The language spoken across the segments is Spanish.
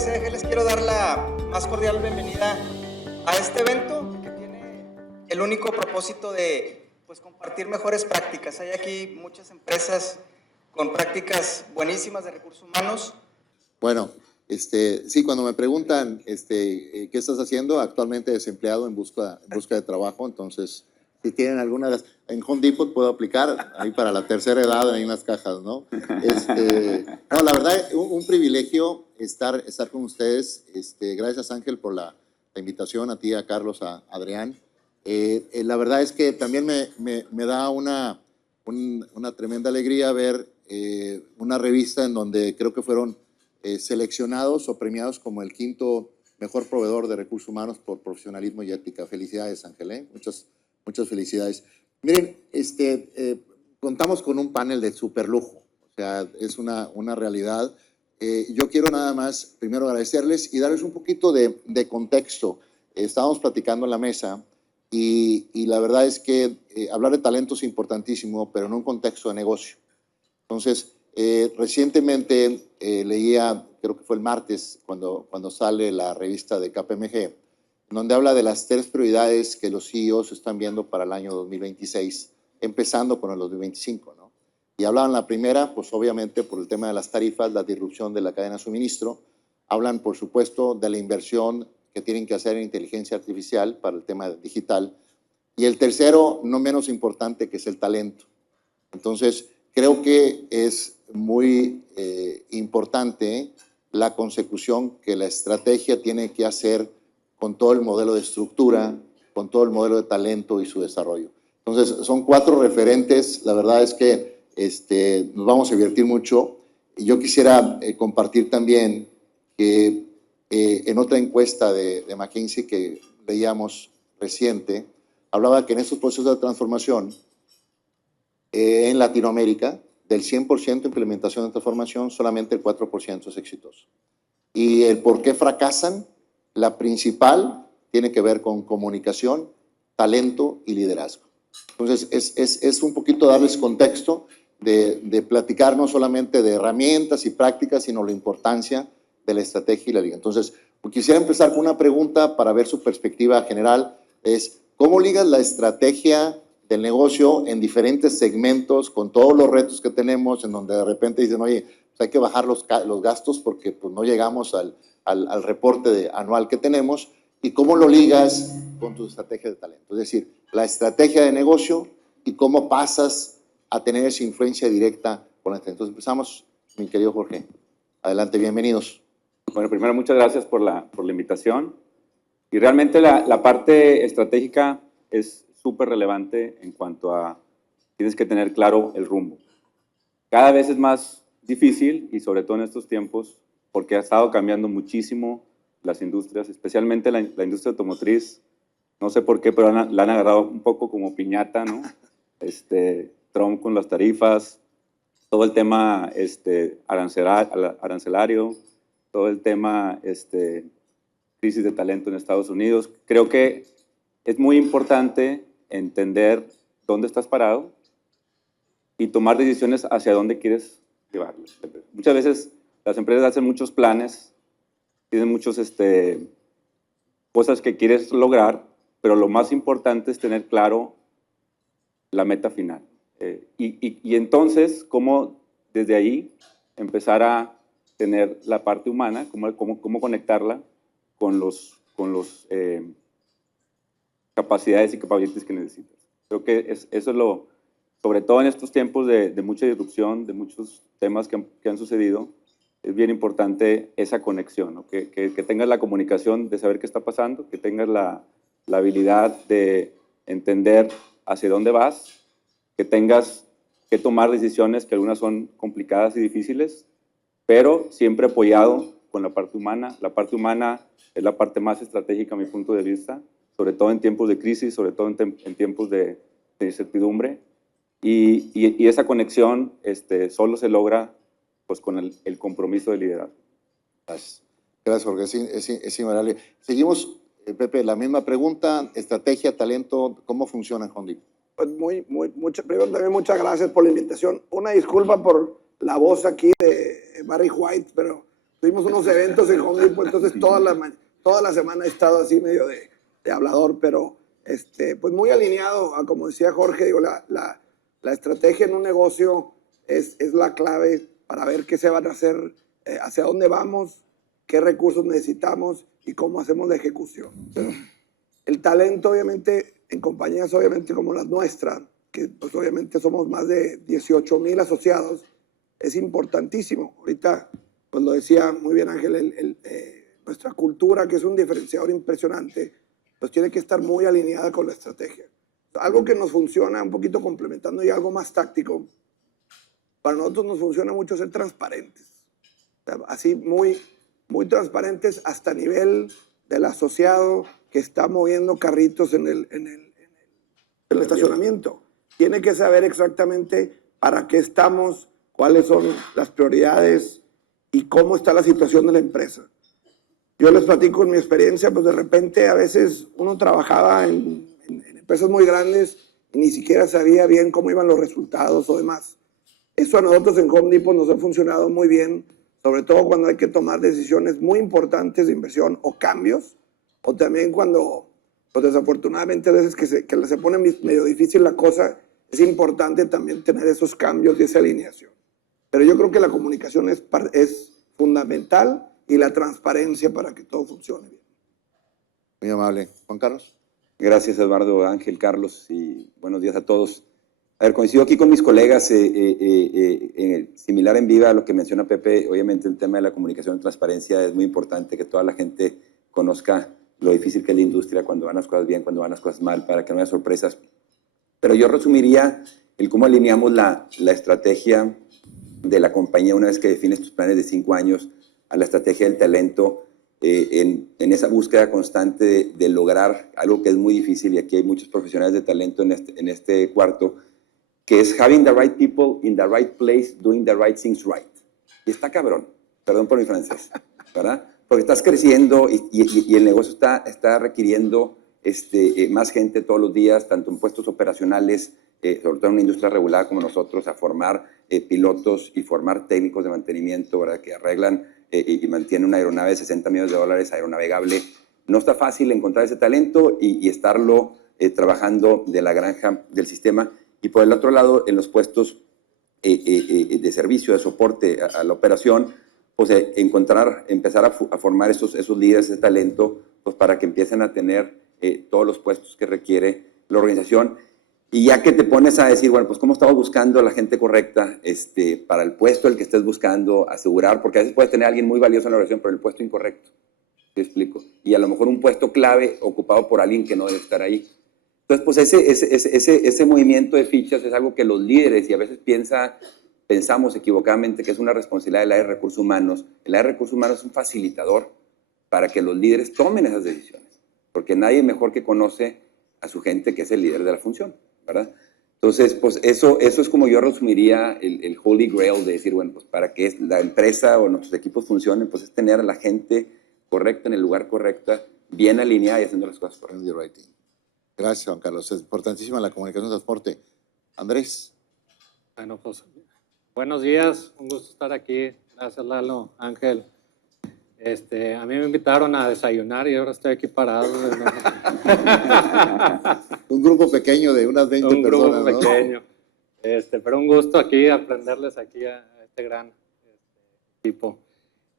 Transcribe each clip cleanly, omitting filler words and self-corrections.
SDG les quiero dar la más cordial bienvenida a este evento que tiene el único propósito de compartir mejores prácticas. Hay aquí muchas empresas con prácticas buenísimas de recursos humanos. Bueno, sí, cuando me preguntan ¿qué estás haciendo? Actualmente desempleado en busca de trabajo, entonces si tienen alguna, en Home Depot puedo aplicar ahí para la tercera edad en unas cajas, ¿no? No, la verdad, un privilegio estar con ustedes. Gracias, Ángel, por la invitación, a ti, a Carlos, a Adrián. La verdad es que también me da una tremenda alegría ver una revista en donde creo que fueron seleccionados o premiados como el quinto mejor proveedor de recursos humanos por profesionalismo y ética. Felicidades, Ángel, ¿eh? Muchas felicidades. Miren, contamos con un panel de super lujo, o sea, es una realidad. Yo quiero nada más primero agradecerles y darles un poquito de contexto. Estábamos platicando en la mesa y la verdad es que hablar de talento es importantísimo, pero en un contexto de negocio. Entonces, recientemente leía, creo que fue el martes, cuando sale la revista de KPMG, donde habla de las 3 prioridades que los CEOs están viendo para el año 2026, empezando con el 2025, ¿no? Y hablaban la primera, pues obviamente por el tema de las tarifas, la disrupción de la cadena de suministro. Hablan, por supuesto, de la inversión que tienen que hacer en inteligencia artificial para el tema digital. Y el tercero, no menos importante, que es el talento. Entonces, creo que es muy importante la consecución que la estrategia tiene que hacer con todo el modelo de estructura, con todo el modelo de talento y su desarrollo. Entonces, son 4 referentes. La verdad es que nos vamos a divertir mucho. Y yo quisiera compartir también que en otra encuesta de McKinsey que veíamos reciente, hablaba que en estos procesos de transformación, en Latinoamérica, del 100% de implementación de transformación, solamente el 4% es exitoso. Y el por qué fracasan, la principal tiene que ver con comunicación, talento y liderazgo. Entonces, es un poquito darles contexto de platicar no solamente de herramientas y prácticas, sino la importancia de la estrategia y la liga. Entonces, quisiera empezar con una pregunta para ver su perspectiva general. Es, ¿cómo ligas la estrategia del negocio en diferentes segmentos con todos los retos que tenemos, en donde de repente dicen, oye, pues hay que bajar los gastos porque pues, no llegamos al reporte anual que tenemos? ¿Y cómo lo ligas con tu estrategia de talento? Es decir, la estrategia de negocio y cómo pasas a tener esa influencia directa con la estrategia. Entonces empezamos, mi querido Jorge. Adelante, bienvenidos. Bueno, primero, muchas gracias por la invitación. Y realmente la parte estratégica es súper relevante en cuanto a tienes que tener claro el rumbo. Cada vez es más difícil y sobre todo en estos tiempos porque ha estado cambiando muchísimo las industrias, especialmente la industria automotriz. No sé por qué, pero la han agarrado un poco como piñata, ¿no? Trump con las tarifas, todo el tema arancelario, todo el tema crisis de talento en Estados Unidos. Creo que es muy importante entender dónde estás parado y tomar decisiones hacia dónde quieres llevarlo. Muchas veces las empresas hacen muchos planes, tienen muchas cosas que quieres lograr, pero lo más importante es tener claro la meta final. Y entonces, ¿cómo desde ahí empezar a tener la parte humana, cómo conectarla con los capacidades y capacidades que necesitas? Creo que eso es sobre todo en estos tiempos de mucha disrupción, de muchos temas que han sucedido, es bien importante esa conexión, ¿no? Que tengas la comunicación de saber qué está pasando, que tengas la habilidad de entender hacia dónde vas, que tengas que tomar decisiones que algunas son complicadas y difíciles, pero siempre apoyado con la parte humana. La parte humana es la parte más estratégica a mi punto de vista, sobre todo en tiempos de crisis, sobre todo en tiempos de incertidumbre. Y esa conexión solo se logra pues, con el compromiso de liderazgo. Gracias, Jorge. Es invalorable. Seguimos, Pepe, la misma pregunta, estrategia, talento, ¿cómo funciona en Home Depot? Pues primero también muchas gracias por la invitación. Una disculpa por la voz aquí de Barry White, pero tuvimos unos eventos en Home Depot, entonces toda la semana he estado así medio de hablador, pero pues muy alineado a, como decía Jorge, digo, la estrategia en un negocio es la clave para ver qué se van a hacer, hacia dónde vamos, qué recursos necesitamos y cómo hacemos la ejecución. Pero el talento, obviamente, en compañías obviamente como las nuestras, que pues obviamente somos más de 18,000 asociados, es importantísimo. Ahorita, pues lo decía muy bien Ángel, nuestra cultura, que es un diferenciador impresionante, pues tiene que estar muy alineada con la estrategia. Algo que nos funciona, un poquito complementando y algo más táctico, para nosotros nos funciona mucho ser transparentes. O sea, así muy transparentes hasta nivel del asociado que está moviendo carritos en el estacionamiento. Tiene que saber exactamente para qué estamos, cuáles son las prioridades y cómo está la situación de la empresa. Yo les platico en mi experiencia, pues de repente a veces uno trabajaba en empresas muy grandes y ni siquiera sabía bien cómo iban los resultados o demás. Eso a nosotros en Home Depot nos ha funcionado muy bien, sobre todo cuando hay que tomar decisiones muy importantes de inversión o cambios, o también cuando, pues desafortunadamente a veces que se pone medio difícil la cosa, es importante también tener esos cambios y esa alineación. Pero yo creo que la comunicación es fundamental y la transparencia para que todo funcione bien. Muy amable. Juan Carlos. Gracias, Eduardo, Ángel, Carlos, y buenos días a todos. A ver, coincido aquí con mis colegas, similar en Viva a lo que menciona Pepe. Obviamente el tema de la comunicación y transparencia es muy importante, que toda la gente conozca lo difícil que es la industria, cuando van las cosas bien, cuando van las cosas mal, para que no haya sorpresas. Pero yo resumiría el cómo alineamos la estrategia de la compañía una vez que defines tus planes de 5 años a la estrategia del talento, en esa búsqueda constante de lograr algo que es muy difícil, y aquí hay muchos profesionales de talento en este cuarto, que es having the right people in the right place, doing the right things right. Y está cabrón, perdón por mi francés, ¿verdad? Porque estás creciendo y el negocio está requiriendo más gente todos los días, tanto en puestos operacionales, sobre todo en una industria regulada como nosotros, a formar pilotos y formar técnicos de mantenimiento, ¿verdad? Que arreglan y mantienen una aeronave de $60 millones aeronavegable. No está fácil encontrar ese talento y estarlo trabajando de la granja del sistema. Y por el otro lado, en los puestos de servicio, de soporte a la operación, pues empezar a formar esos líderes de talento, pues para que empiecen a tener todos los puestos que requiere la organización. Y ya que te pones a decir, bueno, pues cómo estamos buscando a la gente correcta para el puesto el que estés buscando, asegurar, porque a veces puedes tener a alguien muy valioso en la organización, pero el puesto incorrecto. ¿Te explico? Y a lo mejor un puesto clave ocupado por alguien que no debe estar ahí. Entonces, pues ese movimiento de fichas es algo que los líderes, y a veces pensamos equivocadamente que es una responsabilidad del área de recursos humanos. El área de recursos humanos es un facilitador para que los líderes tomen esas decisiones, porque nadie mejor que conoce a su gente, que es el líder de la función, ¿verdad? Entonces, pues eso es como yo resumiría el Holy Grail de decir, bueno, pues para que la empresa o nuestros equipos funcionen, pues es tener a la gente correcta en el lugar correcto, bien alineada y haciendo las cosas correctas. Gracias, Juan Carlos. Es importantísima la comunicación de transporte. Andrés. Bueno, pues buenos días, un gusto estar aquí. Gracias, Lalo, Ángel. A mí me invitaron a desayunar y ahora estoy aquí parado. Un grupo pequeño de unas 20 un personas, grupo pequeño. Pero un gusto aquí aprenderles aquí a este gran equipo.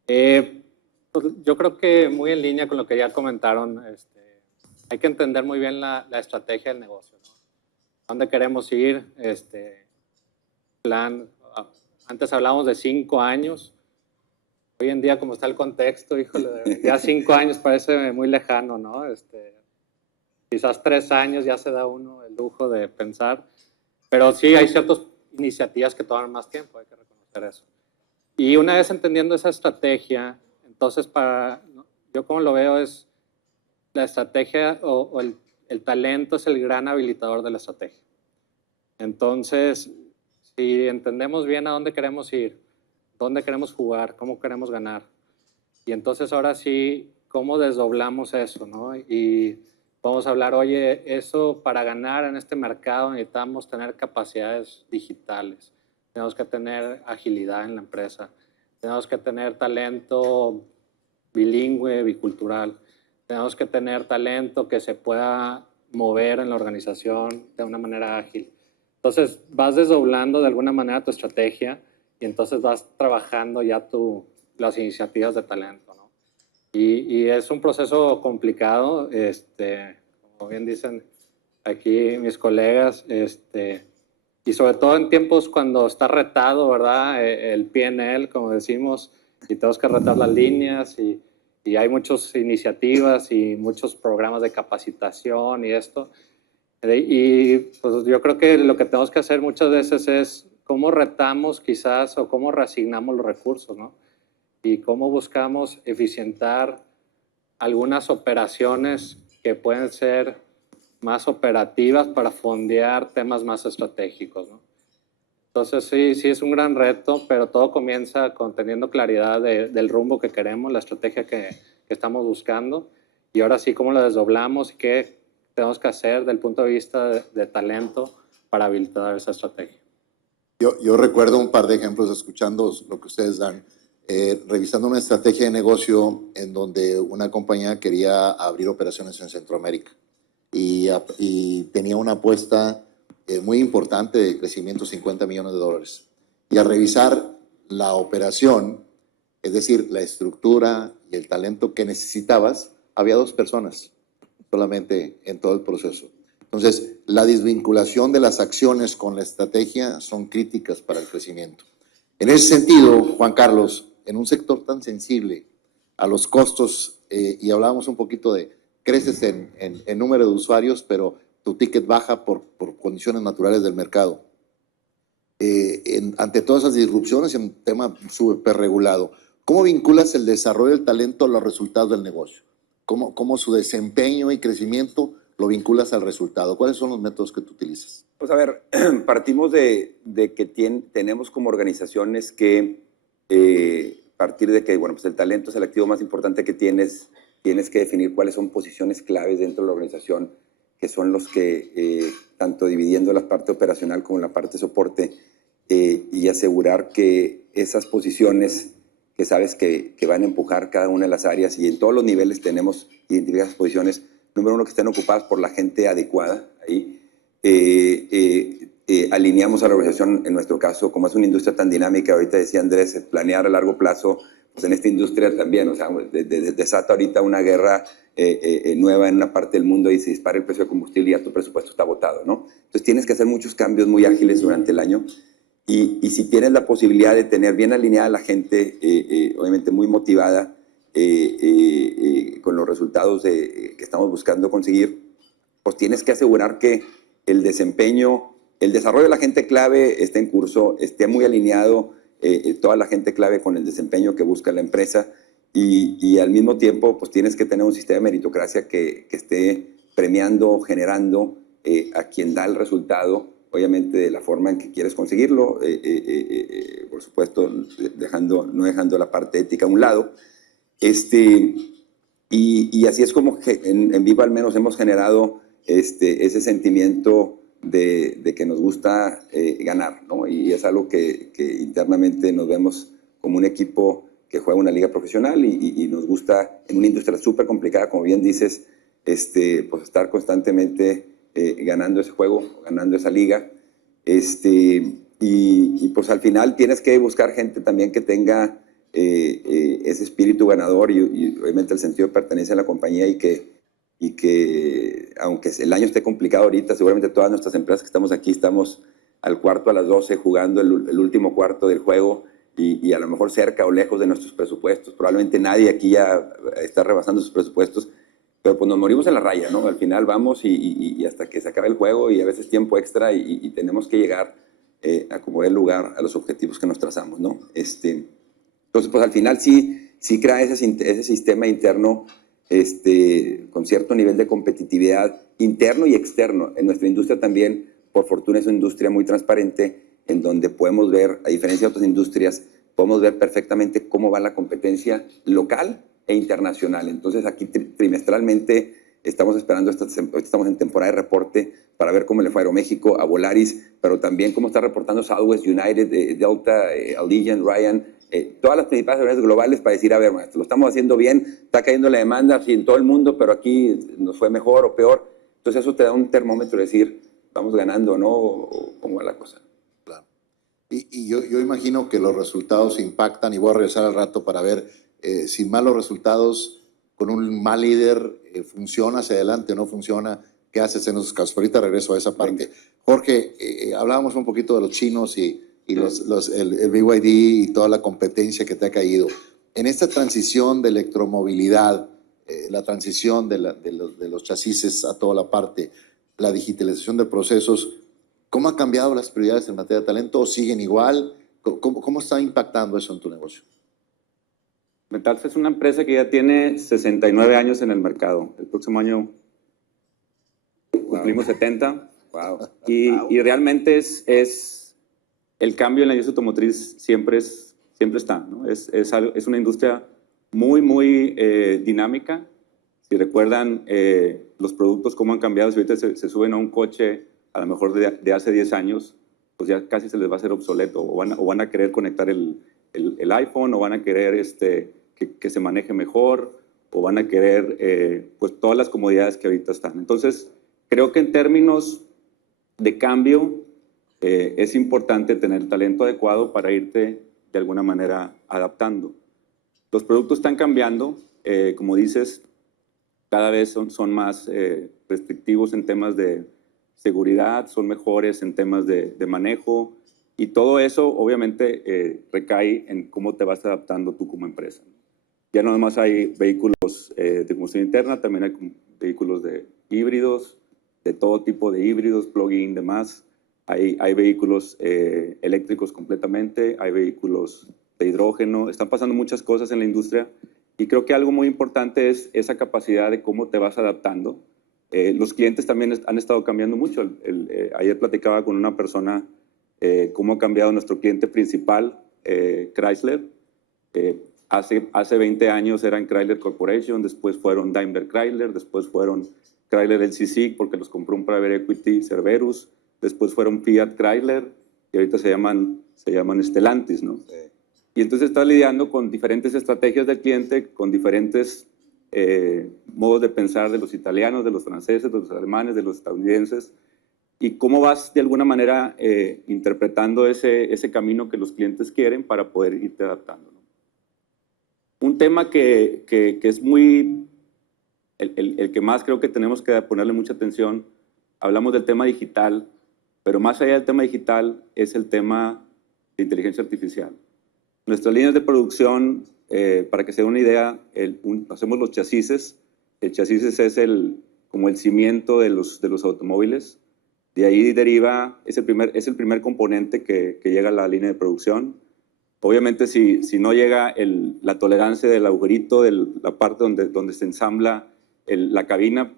Pues yo creo que muy en línea con lo que ya comentaron, hay que entender muy bien la estrategia del negocio, ¿no? ¿Dónde queremos ir? Plan, antes hablábamos de 5 años. Hoy en día, como está el contexto, híjole, ya 5 años parece muy lejano, ¿no? Quizás 3 años ya se da uno el lujo de pensar, pero sí hay ciertas iniciativas que toman más tiempo, hay que reconocer eso. Y una vez entendiendo esa estrategia, entonces yo como lo veo es la estrategia o el talento es el gran habilitador de la estrategia. Entonces, si entendemos bien a dónde queremos ir, dónde queremos jugar, cómo queremos ganar, y entonces ahora sí, cómo desdoblamos eso, ¿no? Y vamos a hablar, oye, eso para ganar en este mercado necesitamos tener capacidades digitales, tenemos que tener agilidad en la empresa, tenemos que tener talento bilingüe, bicultural, tenemos que tener talento que se pueda mover en la organización de una manera ágil. Entonces vas desdoblando de alguna manera tu estrategia y entonces vas trabajando ya las iniciativas de talento, ¿no? Y es un proceso complicado, como bien dicen aquí mis colegas, y sobre todo en tiempos cuando está retado, ¿verdad? El P&L, como decimos, y tenemos que retar las líneas y hay muchas iniciativas y muchos programas de capacitación y esto. Y pues yo creo que lo que tenemos que hacer muchas veces es cómo retamos quizás o cómo reasignamos los recursos, ¿no? Y cómo buscamos eficientar algunas operaciones que pueden ser más operativas para fondear temas más estratégicos, ¿no? Entonces sí es un gran reto, pero todo comienza con teniendo claridad del rumbo que queremos, la estrategia que estamos buscando, y ahora sí cómo la desdoblamos y qué tenemos que hacer desde el punto de vista de talento para habilitar esa estrategia. Yo recuerdo un par de ejemplos escuchando lo que ustedes dan, revisando una estrategia de negocio en donde una compañía quería abrir operaciones en Centroamérica y tenía una apuesta muy importante de crecimiento, $50 millones. Y al revisar la operación, es decir, la estructura y el talento que necesitabas, había 2 personas solamente en todo el proceso. Entonces, la desvinculación de las acciones con la estrategia son críticas para el crecimiento. En ese sentido, Juan Carlos, en un sector tan sensible a los costos, y hablábamos un poquito de creces en número de usuarios, pero tu ticket baja por condiciones naturales del mercado. Ante todas esas disrupciones, en un tema súper regulado, ¿cómo vinculas el desarrollo del talento a los resultados del negocio? ¿Cómo su desempeño y crecimiento lo vinculas al resultado? ¿Cuáles son los métodos que tú utilizas? Pues a ver, partimos de que tenemos como organizaciones que partir de que, bueno, pues el talento es el activo más importante que tienes que definir cuáles son posiciones claves dentro de la organización, que son los que, tanto dividiendo la parte operacional como la parte de soporte, y asegurar que esas posiciones que sabes que van a empujar cada una de las áreas, y en todos los niveles tenemos identificadas posiciones, número 1, que estén ocupadas por la gente adecuada ahí. Alineamos a la organización, en nuestro caso, como es una industria tan dinámica, ahorita decía Andrés, planear a largo plazo, pues en esta industria también, o sea, desata ahorita una guerra nueva en una parte del mundo y se dispara el precio de combustible y ya tu presupuesto está agotado, ¿no? Entonces tienes que hacer muchos cambios muy ágiles durante el año, y si tienes la posibilidad de tener bien alineada a la gente, obviamente muy motivada, con los resultados que estamos buscando conseguir, pues tienes que asegurar que el desempeño, el desarrollo de la gente clave esté en curso, esté muy alineado toda la gente clave con el desempeño que busca la empresa, y al mismo tiempo pues tienes que tener un sistema de meritocracia que esté premiando, generando a quien da el resultado, obviamente de la forma en que quieres conseguirlo, por supuesto no dejando la parte ética a un lado. Y así es como en Viva al menos hemos generado ese sentimiento de que nos gusta ganar, ¿no? Y es algo que internamente nos vemos como un equipo que juega una liga profesional, y nos gusta en una industria súper complicada, como bien dices, pues estar constantemente ganando ese juego, ganando esa liga. Y pues al final tienes que buscar gente también que tenga ese espíritu ganador y obviamente el sentido de pertenencia a la compañía, y que aunque el año esté complicado ahorita, seguramente todas nuestras empresas que estamos aquí estamos al cuarto, a las 12 jugando el último cuarto del juego, y a lo mejor cerca o lejos de nuestros presupuestos. Probablemente nadie aquí ya está rebasando sus presupuestos, pero pues nos morimos en la raya, ¿no? Al final vamos y hasta que se acabe el juego, y a veces tiempo extra, y tenemos que llegar a como el lugar a los objetivos que nos trazamos, ¿no? Entonces, pues al final sí crea ese sistema interno con cierto nivel de competitividad interno y externo. En nuestra industria también, por fortuna, es una industria muy transparente, en donde podemos ver, a diferencia de otras industrias, podemos ver perfectamente cómo va la competencia local e internacional. Entonces aquí trimestralmente estamos esperando, estamos en temporada de reporte para ver cómo le fue a Aeroméxico, a Volaris, pero también cómo está reportando Southwest, United, Delta, Allegiant, Ryan, todas las principales reuniones globales para decir, a ver, maestro, lo estamos haciendo bien, está cayendo la demanda sí, en todo el mundo, pero aquí nos fue mejor o peor. Entonces eso te da un termómetro de decir, vamos ganando, ¿no? O cómo va la cosa. Claro. Y yo imagino que los resultados impactan, y voy a regresar al rato para ver si malos resultados con un mal líder funciona hacia adelante o no funciona, qué haces en esos casos. Ahorita regreso a esa parte. Jorge, hablábamos un poquito de los chinos y el BYD y toda la competencia que te ha caído. En esta transición de electromovilidad, la transición de los chasis a toda la parte, la digitalización de procesos, ¿cómo han cambiado las prioridades en materia de talento o siguen igual? ¿Cómo está impactando eso en tu negocio? Metalsa es una empresa que ya tiene 69 años en el mercado. El próximo año cumplimos 70. Wow. Y realmente es el cambio en la industria automotriz siempre está, ¿no? Es una industria muy dinámica. Si recuerdan los productos, cómo han cambiado, si ahorita se suben a un coche, a lo mejor de hace 10 años, pues ya casi se les va a hacer obsoleto, o van a querer conectar el iPhone, o van a querer que se maneje mejor, o van a querer pues todas las comodidades que ahorita están. Entonces, creo que en términos de cambio, es importante tener el talento adecuado para irte de alguna manera adaptando. Los productos están cambiando, como dices, cada vez son más restrictivos en temas de seguridad, son mejores en temas de manejo, y todo eso obviamente recae en cómo te vas adaptando tú como empresa. Ya no más hay vehículos de combustión interna, también hay vehículos de híbridos, de todo tipo de híbridos, plug-in, demás. Hay vehículos eléctricos completamente, hay vehículos de hidrógeno. Están pasando muchas cosas en la industria y creo que algo muy importante es esa capacidad de cómo te vas adaptando. Los clientes también han estado cambiando mucho. Ayer platicaba con una persona cómo ha cambiado nuestro cliente principal, Chrysler. Hace 20 años eran Chrysler Corporation, después fueron Daimler Chrysler, después fueron Chrysler LCC porque los compró un private equity, Cerberus, después fueron Fiat Chrysler y ahorita se llaman Stellantis, ¿no? Sí. Y entonces está lidiando con diferentes estrategias del cliente, con diferentes modos de pensar de los italianos, de los franceses, de los alemanes, de los estadounidenses, y cómo vas de alguna manera interpretando ese camino que los clientes quieren para poder irte adaptando, ¿no? Un tema que es muy, el que más creo que tenemos que ponerle mucha atención, hablamos del tema digital, pero más allá del tema digital es el tema de inteligencia artificial. Nuestras líneas de producción, para que se dé una idea, hacemos los chasis. El chasis es como el cimiento de los automóviles. De ahí deriva, es el primer componente que llega a la línea de producción. Obviamente, si no llega la tolerancia del agujerito, de la parte donde se ensambla la cabina,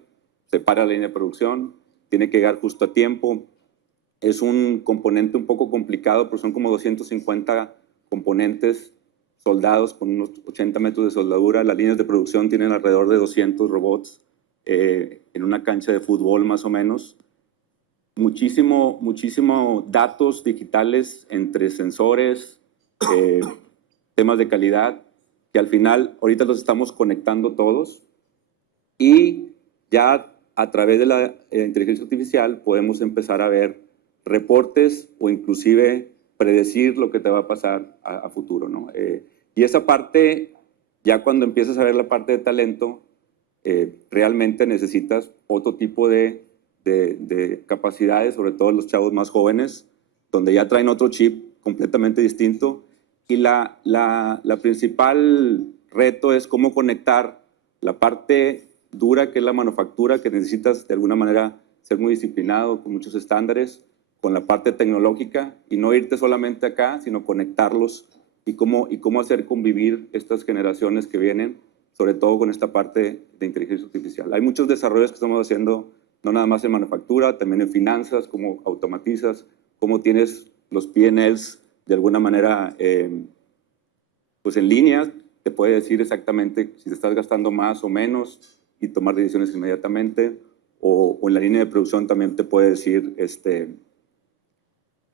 se para la línea de producción, tiene que llegar justo a tiempo. Es un componente un poco complicado, pero son como 250 componentes soldados con unos 80 metros de soldadura. Las líneas de producción tienen alrededor de 200 robots en una cancha de fútbol más o menos. Muchísimo datos digitales entre sensores, temas de calidad, que al final ahorita los estamos conectando todos y ya a través de la inteligencia artificial podemos empezar a ver reportes o inclusive predecir lo que te va a pasar a futuro, ¿no? Y esa parte, ya cuando empiezas a ver la parte de talento, realmente necesitas otro tipo de capacidades, sobre todo los chavos más jóvenes, donde ya traen otro chip completamente distinto. Y la principal reto es cómo conectar la parte dura, que es la manufactura, que necesitas de alguna manera ser muy disciplinado, con muchos estándares, con la parte tecnológica, y no irte solamente acá, sino conectarlos y cómo hacer convivir estas generaciones que vienen, sobre todo con esta parte de inteligencia artificial. Hay muchos desarrollos que estamos haciendo, no nada más en manufactura, también en finanzas, cómo automatizas, cómo tienes los P&Ls de alguna manera pues en línea, te puede decir exactamente si te estás gastando más o menos y tomar decisiones inmediatamente, o en la línea de producción también te puede decir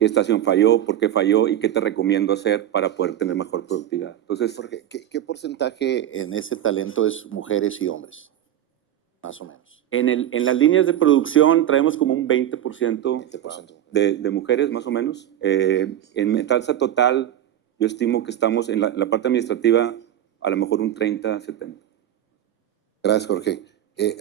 qué estación falló, por qué falló y qué te recomiendo hacer para poder tener mejor productividad. Entonces, Jorge, ¿qué porcentaje en ese talento es mujeres y hombres? Más o menos. en las líneas de producción traemos como un 20%, 20%. de mujeres, más o menos. En Metalsa total, yo estimo que estamos en la parte administrativa a lo mejor un 30-70. Gracias, Jorge.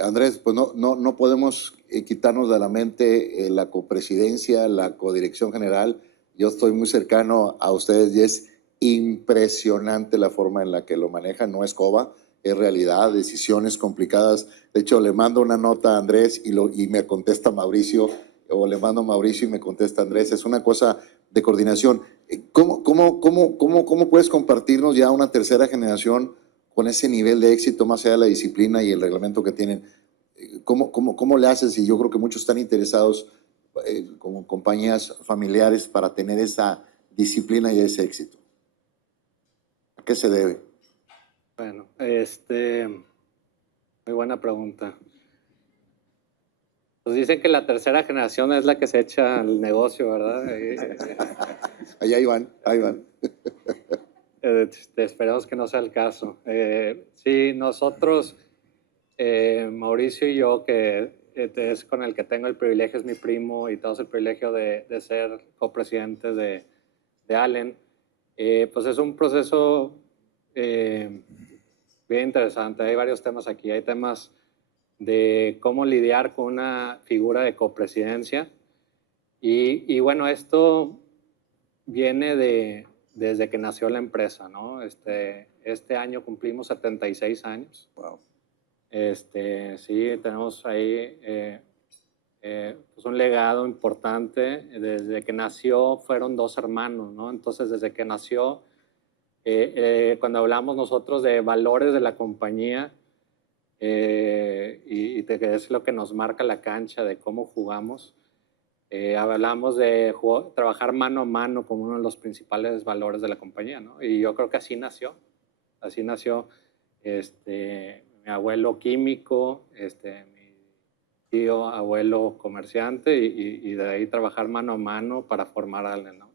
Andrés, pues no podemos quitarnos de la mente la copresidencia, la codirección general. Yo estoy muy cercano a ustedes y es impresionante la forma en la que lo manejan. No es coba, es realidad, decisiones complicadas. De hecho, le mando una nota a Andrés y me contesta Mauricio, o le mando a Mauricio y me contesta Andrés. Es una cosa de coordinación. ¿Cómo puedes compartirnos ya una tercera generación con ese nivel de éxito, más allá de la disciplina y el reglamento que tienen? ¿Cómo le haces? Y yo creo que muchos están interesados como compañías familiares para tener esa disciplina y ese éxito. ¿A qué se debe? Bueno, muy buena pregunta. Pues dicen que la tercera generación es la que se echa al negocio, ¿verdad? Ahí van, ahí van. Esperemos que no sea el caso. Sí, nosotros, Mauricio y yo, que es con el que tengo el privilegio, es mi primo, y tenemos el privilegio de ser copresidentes de Allen, pues es un proceso bien interesante. Hay varios temas aquí. Hay temas de cómo lidiar con una figura de copresidencia. Y bueno, esto viene desde que nació la empresa, ¿no? Este año cumplimos 76 años. Wow. Sí, tenemos ahí pues un legado importante. Desde que nació fueron 2 hermanos, ¿no? Entonces, desde que nació, cuando hablamos nosotros de valores de la compañía, y que es lo que nos marca la cancha de cómo jugamos, hablamos de trabajar mano a mano como uno de los principales valores de la compañía, ¿no? Y yo creo que así nació mi abuelo químico, mi tío abuelo comerciante, y de ahí trabajar mano a mano para formar Allen, ¿no?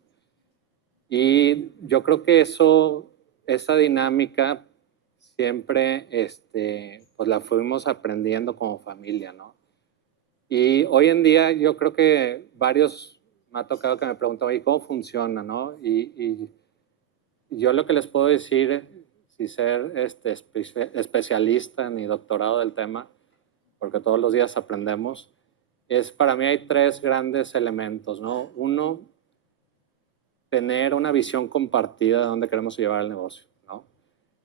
Y yo creo que esa dinámica siempre pues la fuimos aprendiendo como familia, ¿no? Y hoy en día yo creo que varios me ha tocado que me preguntan, oye, ¿cómo funciona, no? Y yo lo que les puedo decir, sin ser especialista ni doctorado del tema, porque todos los días aprendemos, para mí hay 3 grandes elementos, ¿no? Uno, tener una visión compartida de dónde queremos llevar el negocio, ¿no?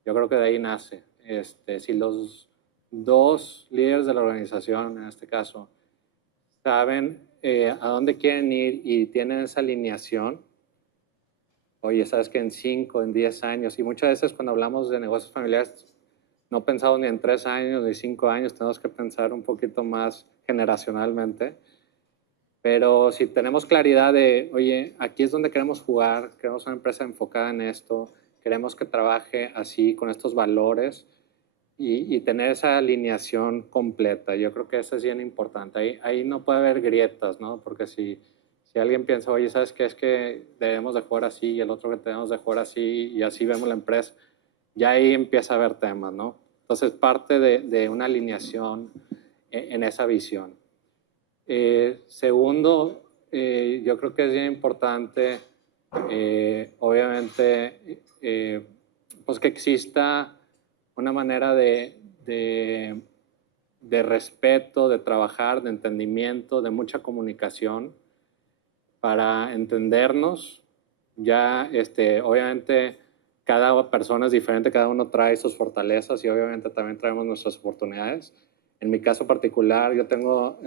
Yo creo que de ahí nace. Si los 2 líderes de la organización, en este caso, saben a dónde quieren ir y tienen esa alineación, oye, sabes que en 5, en 10 años, y muchas veces cuando hablamos de negocios familiares, no pensamos ni en 3 años, ni 5 años, tenemos que pensar un poquito más generacionalmente. Pero si tenemos claridad de, oye, aquí es donde queremos jugar, queremos una empresa enfocada en esto, queremos que trabaje así, con estos valores, y tener esa alineación completa. Yo creo que eso es bien importante. Ahí no puede haber grietas, ¿no? Porque si alguien piensa, oye, ¿sabes qué? Es que debemos de jugar así, y el otro que tenemos de jugar así, y así vemos la empresa, ya ahí empieza a haber temas, ¿no? Entonces, parte de una alineación en esa visión. Segundo, yo creo que es bien importante, obviamente, pues que exista una manera de respeto, de trabajar, de entendimiento, de mucha comunicación para entendernos. Ya, obviamente, cada persona es diferente, cada uno trae sus fortalezas y obviamente también traemos nuestras oportunidades. En mi caso particular, yo tengo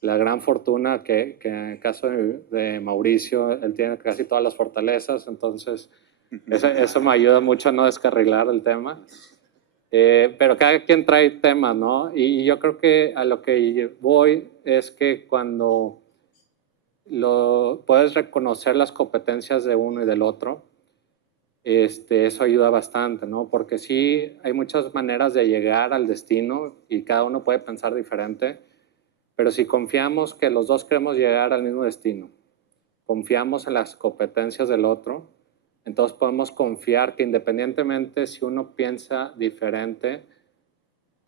la gran fortuna que en el caso de Mauricio, él tiene casi todas las fortalezas, entonces eso me ayuda mucho a no descarrilar el tema. Pero cada quien trae temas, ¿no? Y yo creo que a lo que voy es que cuando puedes reconocer las competencias de uno y del otro, eso ayuda bastante, ¿no? Porque sí, hay muchas maneras de llegar al destino y cada uno puede pensar diferente, pero si confiamos que los dos queremos llegar al mismo destino confiamos en las competencias del otro, entonces podemos confiar que independientemente si uno piensa diferente,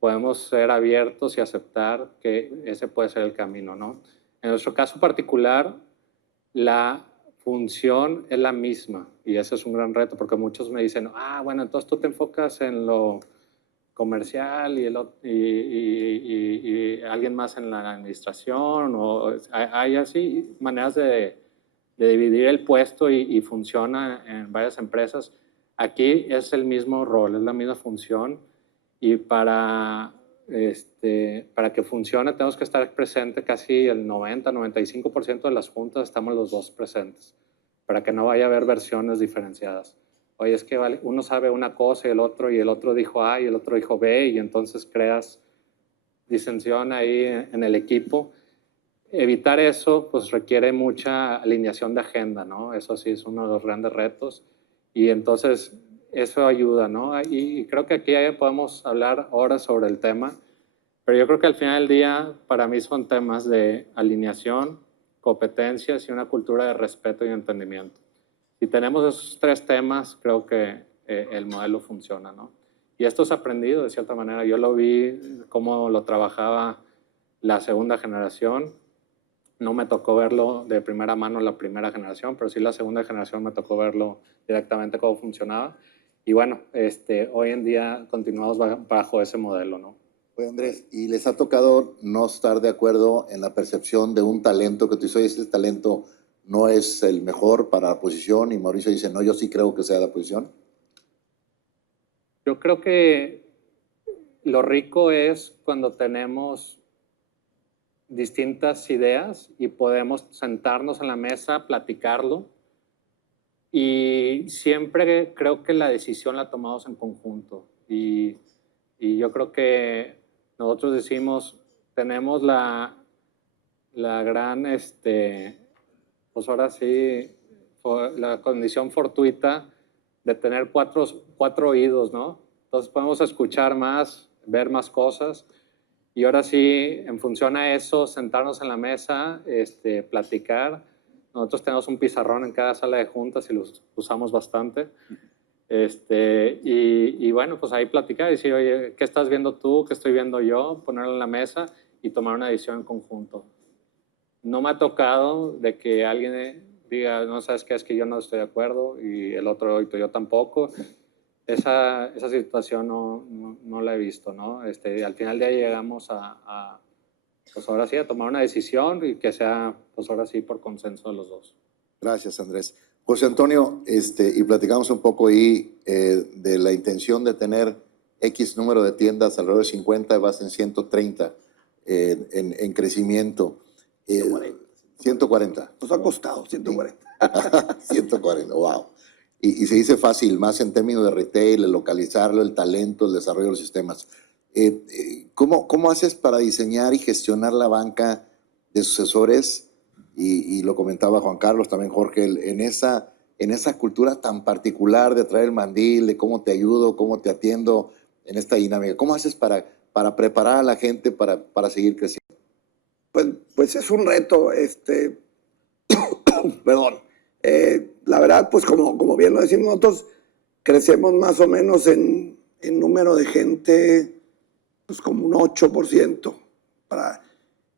podemos ser abiertos y aceptar que ese puede ser el camino, ¿no? En nuestro caso particular, la función es la misma y ese es un gran reto porque muchos me dicen, bueno, entonces tú te enfocas en lo comercial y alguien más en la administración, o hay así maneras de dividir el puesto y funciona en varias empresas. Aquí es el mismo rol, es la misma función y para que funcione tenemos que estar presente casi el 90-95% de las juntas, estamos los dos presentes, para que no vaya a haber versiones diferenciadas. Oye, es que uno sabe una cosa y el otro dijo A y el otro dijo B, y entonces creas disensión ahí en el equipo. Evitar eso pues requiere mucha alineación de agenda, ¿no? Eso sí es uno de los grandes retos y entonces eso ayuda, ¿no? Y creo que aquí podemos hablar horas sobre el tema, pero yo creo que al final del día para mí son temas de alineación, competencias y una cultura de respeto y entendimiento. Si tenemos esos tres temas, creo que el modelo funciona, ¿no? Y esto es aprendido de cierta manera. Yo lo vi cómo lo trabajaba la segunda generación. No me tocó verlo de primera mano la primera generación, pero sí la segunda generación me tocó verlo directamente cómo funcionaba. Y bueno, hoy en día continuamos bajo ese modelo, ¿no? Oye, Andrés, ¿y les ha tocado no estar de acuerdo en la percepción de un talento que tú dices, ese talento no es el mejor para la posición, y Mauricio dice, no, yo sí creo que sea la posición? Yo creo que lo rico es cuando tenemos distintas ideas y podemos sentarnos en la mesa, platicarlo, y siempre creo que la decisión la tomamos en conjunto. Y yo creo que nosotros decimos, tenemos la gran, pues ahora sí, la condición fortuita de tener cuatro oídos, ¿no? Entonces podemos escuchar más, ver más cosas, y ahora sí, en función a eso, sentarnos en la mesa, platicar. Nosotros tenemos un pizarrón en cada sala de juntas y lo usamos bastante. Y bueno, pues ahí platicar y decir, oye, ¿qué estás viendo tú? ¿Qué estoy viendo yo? Ponerlo en la mesa y tomar una decisión en conjunto. No me ha tocado de que alguien diga, no, ¿sabes qué? Es que yo no estoy de acuerdo y el otro yo tampoco. Esa situación no la he visto, ¿no? Al final de ahí llegamos pues ahora sí, a tomar una decisión y que sea, pues ahora sí, por consenso de los dos. Gracias, Andrés. José Antonio, y platicamos un poco ahí de la intención de tener X número de tiendas, alrededor de 50, vas en 130 en crecimiento. 140. Nos ha costado 140. 140, wow. Y se dice fácil, más en términos de retail, el localizarlo, el talento, el desarrollo de los sistemas. ¿Cómo haces para diseñar y gestionar la banca de sucesores? Y lo comentaba Juan Carlos, también Jorge, en esa cultura tan particular de traer el mandil, de cómo te ayudo, cómo te atiendo en esta dinámica. ¿Cómo haces para preparar a la gente para seguir creciendo? Pues es un reto, perdón. La verdad, pues como bien lo decimos nosotros, crecemos más o menos en número de gente, pues como un 8%.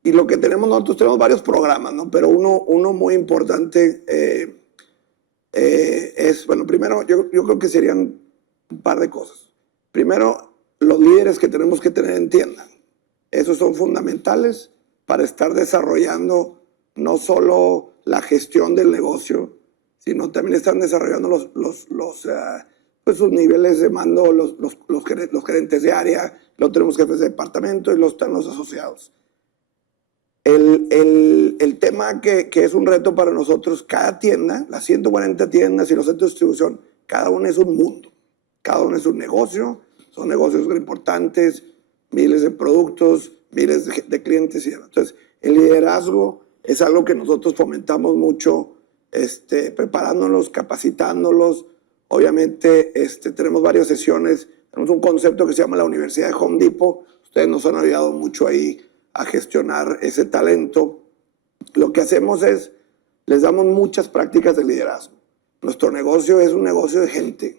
Y lo que nosotros tenemos varios programas, ¿no? Pero uno muy importante es, bueno, primero yo creo que serían un par de cosas. Primero, los líderes que tenemos que tener en tienda. Esos son fundamentales para estar desarrollando no solo la gestión del negocio, sino también están desarrollando pues sus niveles de mando, los gerentes de área, luego tenemos jefes de departamento y están los asociados. El tema que es un reto para nosotros, cada tienda, las 140 tiendas y los centros de distribución, cada uno es un mundo, cada uno es un negocio, son negocios importantes, miles de productos, miles de clientes y demás. Entonces, el liderazgo es algo que nosotros fomentamos mucho, preparándolos, capacitándolos. Obviamente, tenemos varias sesiones, tenemos un concepto que se llama la Universidad de Home Depot. Ustedes nos han ayudado mucho ahí a gestionar ese talento. Lo que hacemos es les damos muchas prácticas de liderazgo. Nuestro negocio es un negocio de gente.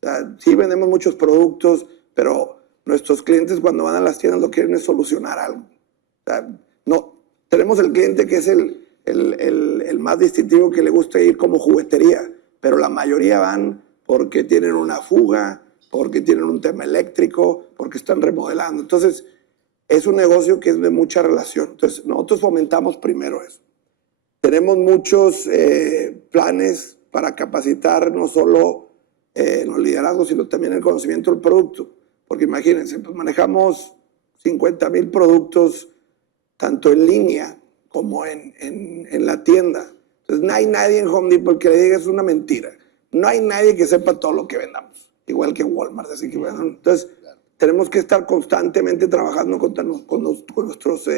O sea, sí vendemos muchos productos, pero nuestros clientes cuando van a las tiendas lo que quieren es solucionar algo. O sea, no, tenemos el cliente que es el más distintivo, que le gusta ir como juguetería, pero la mayoría van porque tienen una fuga, porque tienen un tema eléctrico, porque están remodelando. Entonces, es un negocio que es de mucha relación. Entonces, nosotros fomentamos primero eso. Tenemos muchos planes para capacitar no solo los liderazgos, sino también el conocimiento del producto. Porque imagínense, pues manejamos 50,000 productos, tanto en línea como en la tienda. Entonces, no hay nadie en Home Depot que le diga es una mentira. No hay nadie que sepa todo lo que vendamos, igual que en Walmart. Así que, bueno, entonces, tenemos que estar constantemente trabajando con nuestros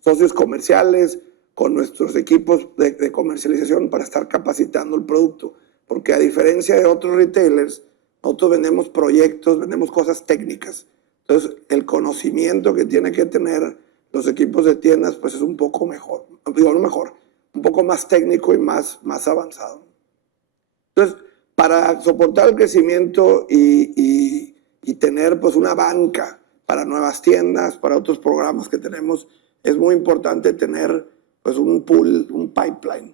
socios comerciales, con nuestros equipos de comercialización para estar capacitando el producto. Porque a diferencia de otros retailers, nosotros vendemos proyectos, vendemos cosas técnicas. Entonces, el conocimiento que tienen que tener los equipos de tiendas, pues es un poco mejor, digo, no mejor, un poco más técnico y más avanzado. Entonces, para soportar el crecimiento y tener pues una banca para nuevas tiendas, para otros programas que tenemos, es muy importante tener pues un pool, un pipeline.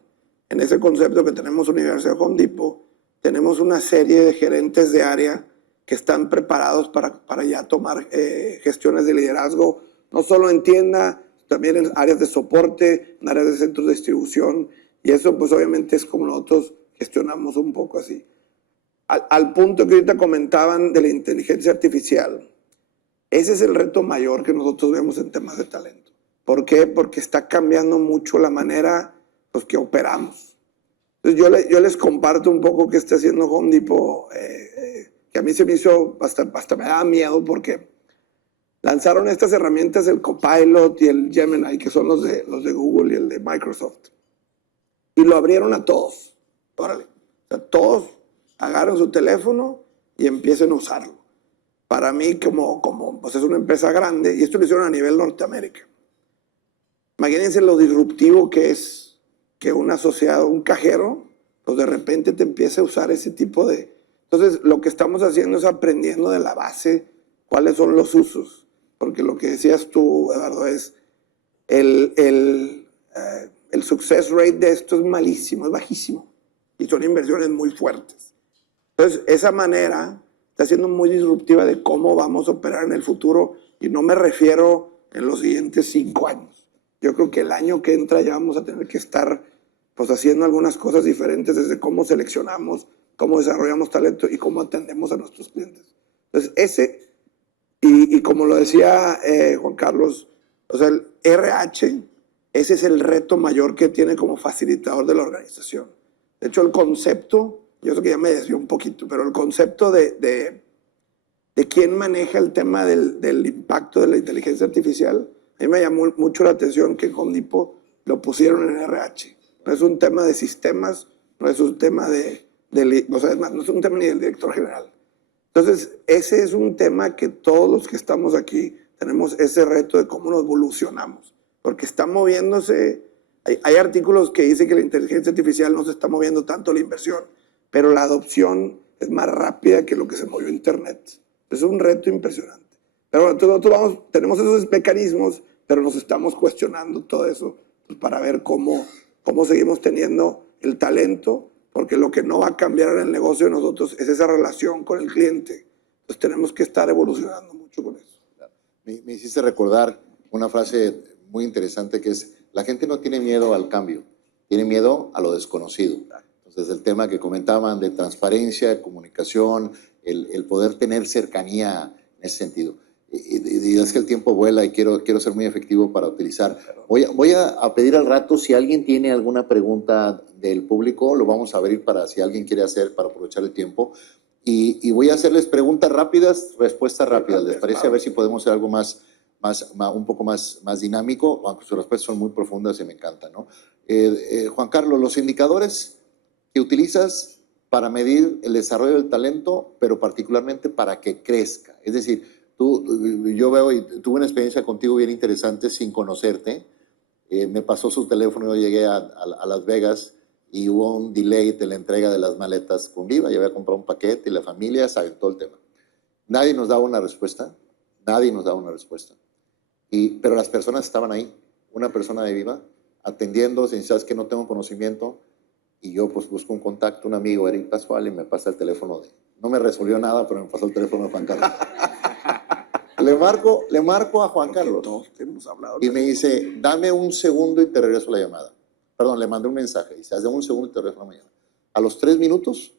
En ese concepto que tenemos Universidad Home Depot, tenemos una serie de gerentes de área que están preparados para ya tomar gestiones de liderazgo, no solo en tienda, también en áreas de soporte, en áreas de centros de distribución, y eso pues obviamente es como nosotros gestionamos un poco así. Al punto que ahorita comentaban de la inteligencia artificial, ese es el reto mayor que nosotros vemos en temas de talento. ¿Por qué? Porque está cambiando mucho la manera pues, que operamos. Entonces yo les comparto un poco qué está haciendo Home Depot, que a mí se me hizo, hasta me daba miedo porque lanzaron estas herramientas, el Copilot y el Gemini, que son los de Google y el de Microsoft. Y lo abrieron a todos. Órale. O sea, todos agarren su teléfono y empiecen a usarlo. Para mí, como pues es una empresa grande, y esto lo hicieron a nivel Norteamérica. Imagínense lo disruptivo que es que un asociado, un cajero, pues de repente te empiece a usar ese tipo de... Entonces, lo que estamos haciendo es aprendiendo de la base cuáles son los usos. Porque lo que decías tú, Eduardo, es el success rate de esto es malísimo, es bajísimo. Y son inversiones muy fuertes. Entonces, esa manera está siendo muy disruptiva de cómo vamos a operar en el futuro. Y no me refiero en los siguientes 5 años. Yo creo que el año que entra ya vamos a tener que estar pues, haciendo algunas cosas diferentes desde cómo seleccionamos, cómo desarrollamos talento y cómo atendemos a nuestros clientes. Entonces, y como lo decía Juan Carlos, o sea, el RH, ese es el reto mayor que tiene como facilitador de la organización. De hecho, el concepto, yo sé que ya me desvió un poquito, pero el concepto de quién maneja el tema del impacto de la inteligencia artificial, a mí me llamó mucho la atención que Home Depot lo pusieron en RH. No es un tema de sistemas, no es un tema o sea, no es un tema ni del director general. Entonces, ese es un tema que todos los que estamos aquí tenemos ese reto de cómo nos evolucionamos. Porque está moviéndose, hay artículos que dicen que la inteligencia artificial no se está moviendo tanto la inversión, pero la adopción es más rápida que lo que se movió Internet. Es un reto impresionante. Pero bueno, nosotros tenemos esos mecanismos, pero nos estamos cuestionando todo eso pues, para ver cómo seguimos teniendo el talento, porque lo que no va a cambiar en el negocio de nosotros es esa relación con el cliente. Entonces tenemos que estar evolucionando mucho con eso. Me hiciste recordar una frase muy interesante que es, la gente no tiene miedo al cambio, tiene miedo a lo desconocido. Entonces el tema que comentaban de transparencia, comunicación, el poder tener cercanía en ese sentido. Y es que el tiempo vuela y quiero ser muy efectivo para utilizar. Voy a pedir al rato si alguien tiene alguna pregunta del público, lo vamos a abrir para si alguien quiere hacer, para aprovechar el tiempo. Y voy a hacerles preguntas rápidas, respuestas rápidas. ¿Les parece? A ver si podemos hacer algo un poco más dinámico, aunque sus respuestas son muy profundas y me encantan, ¿no? Juan Carlos, los indicadores que utilizas para medir el desarrollo del talento, pero particularmente para que crezca. Es decir, yo veo y tuve una experiencia contigo bien interesante sin conocerte. me pasó su teléfono, yo llegué a Las Vegas y hubo un delay de la entrega de las maletas con Viva. Yo había comprado un paquete y la familia se aventó el tema. Nadie nos daba una respuesta, pero las personas estaban ahí. Una persona de Viva atendiendo, sin sabes que no tengo conocimiento, y yo pues busco un contacto, un amigo, Eric Pascual, y me pasa el teléfono no me resolvió nada, pero me pasó el teléfono de Juan Carlos. Le marco a Juan Carlos y me dice, dame un segundo y te regreso la llamada. Perdón, le mandé un mensaje, dice, haz de un segundo y te regreso la llamada. A los 3 minutos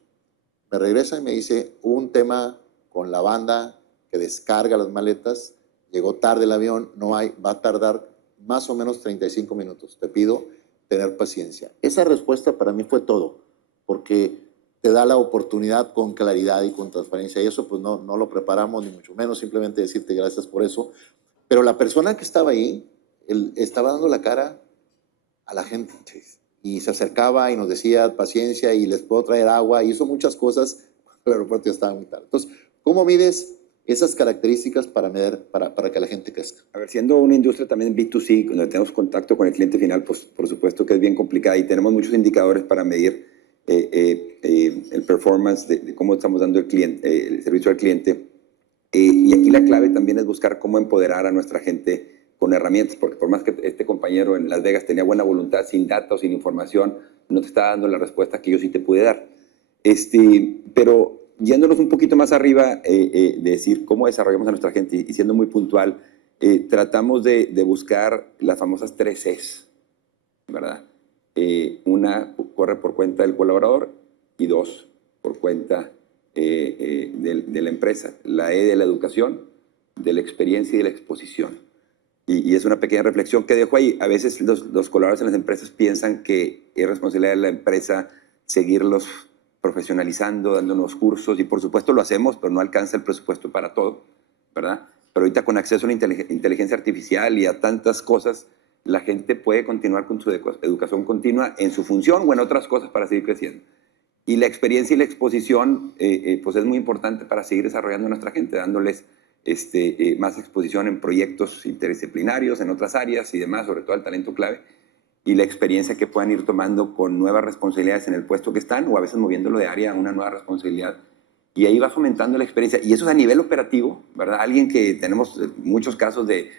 me regresa y me dice, hubo un tema con la banda que descarga las maletas, llegó tarde el avión, va a tardar más o menos 35 minutos. Te pido tener paciencia. Esa respuesta para mí fue todo, porque te da la oportunidad con claridad y con transparencia, y eso pues no lo preparamos, ni mucho menos, simplemente decirte gracias por eso. Pero la persona que estaba ahí, él estaba dando la cara a la gente, y se acercaba y nos decía paciencia, y les puedo traer agua, y hizo muchas cosas. El aeropuerto ya estaba muy tarde. Entonces, ¿cómo mides esas características para que la gente crezca? A ver, siendo una industria también B2C, donde tenemos contacto con el cliente final, pues por supuesto que es bien complicada, y tenemos muchos indicadores para medir el performance de cómo estamos dando el servicio al cliente. Y aquí la clave también es buscar cómo empoderar a nuestra gente con herramientas, porque por más que este compañero en Las Vegas tenía buena voluntad, sin datos, sin información, no te estaba dando la respuesta que yo sí te pude dar. Pero yéndonos un poquito más arriba, de decir cómo desarrollamos a nuestra gente y siendo muy puntual, tratamos de buscar las famosas 3 Cs, ¿verdad? Una corre por cuenta del colaborador y 2 por cuenta de la empresa. La E de la educación, de la experiencia y de la exposición. Y es una pequeña reflexión que dejo ahí. A veces los colaboradores en las empresas piensan que es responsabilidad de la empresa seguirlos profesionalizando, dando unos cursos, y por supuesto lo hacemos, pero no alcanza el presupuesto para todo, ¿verdad? Pero ahorita con acceso a la inteligencia artificial y a tantas cosas, la gente puede continuar con su educación continua en su función o en otras cosas para seguir creciendo. Y la experiencia y la exposición pues es muy importante para seguir desarrollando a nuestra gente, dándoles más exposición en proyectos interdisciplinarios, en otras áreas y demás, sobre todo el talento clave, y la experiencia que puedan ir tomando con nuevas responsabilidades en el puesto que están, o a veces moviéndolo de área a una nueva responsabilidad. Y ahí va fomentando la experiencia. Y eso es a nivel operativo, ¿verdad? Alguien que tenemos muchos casos de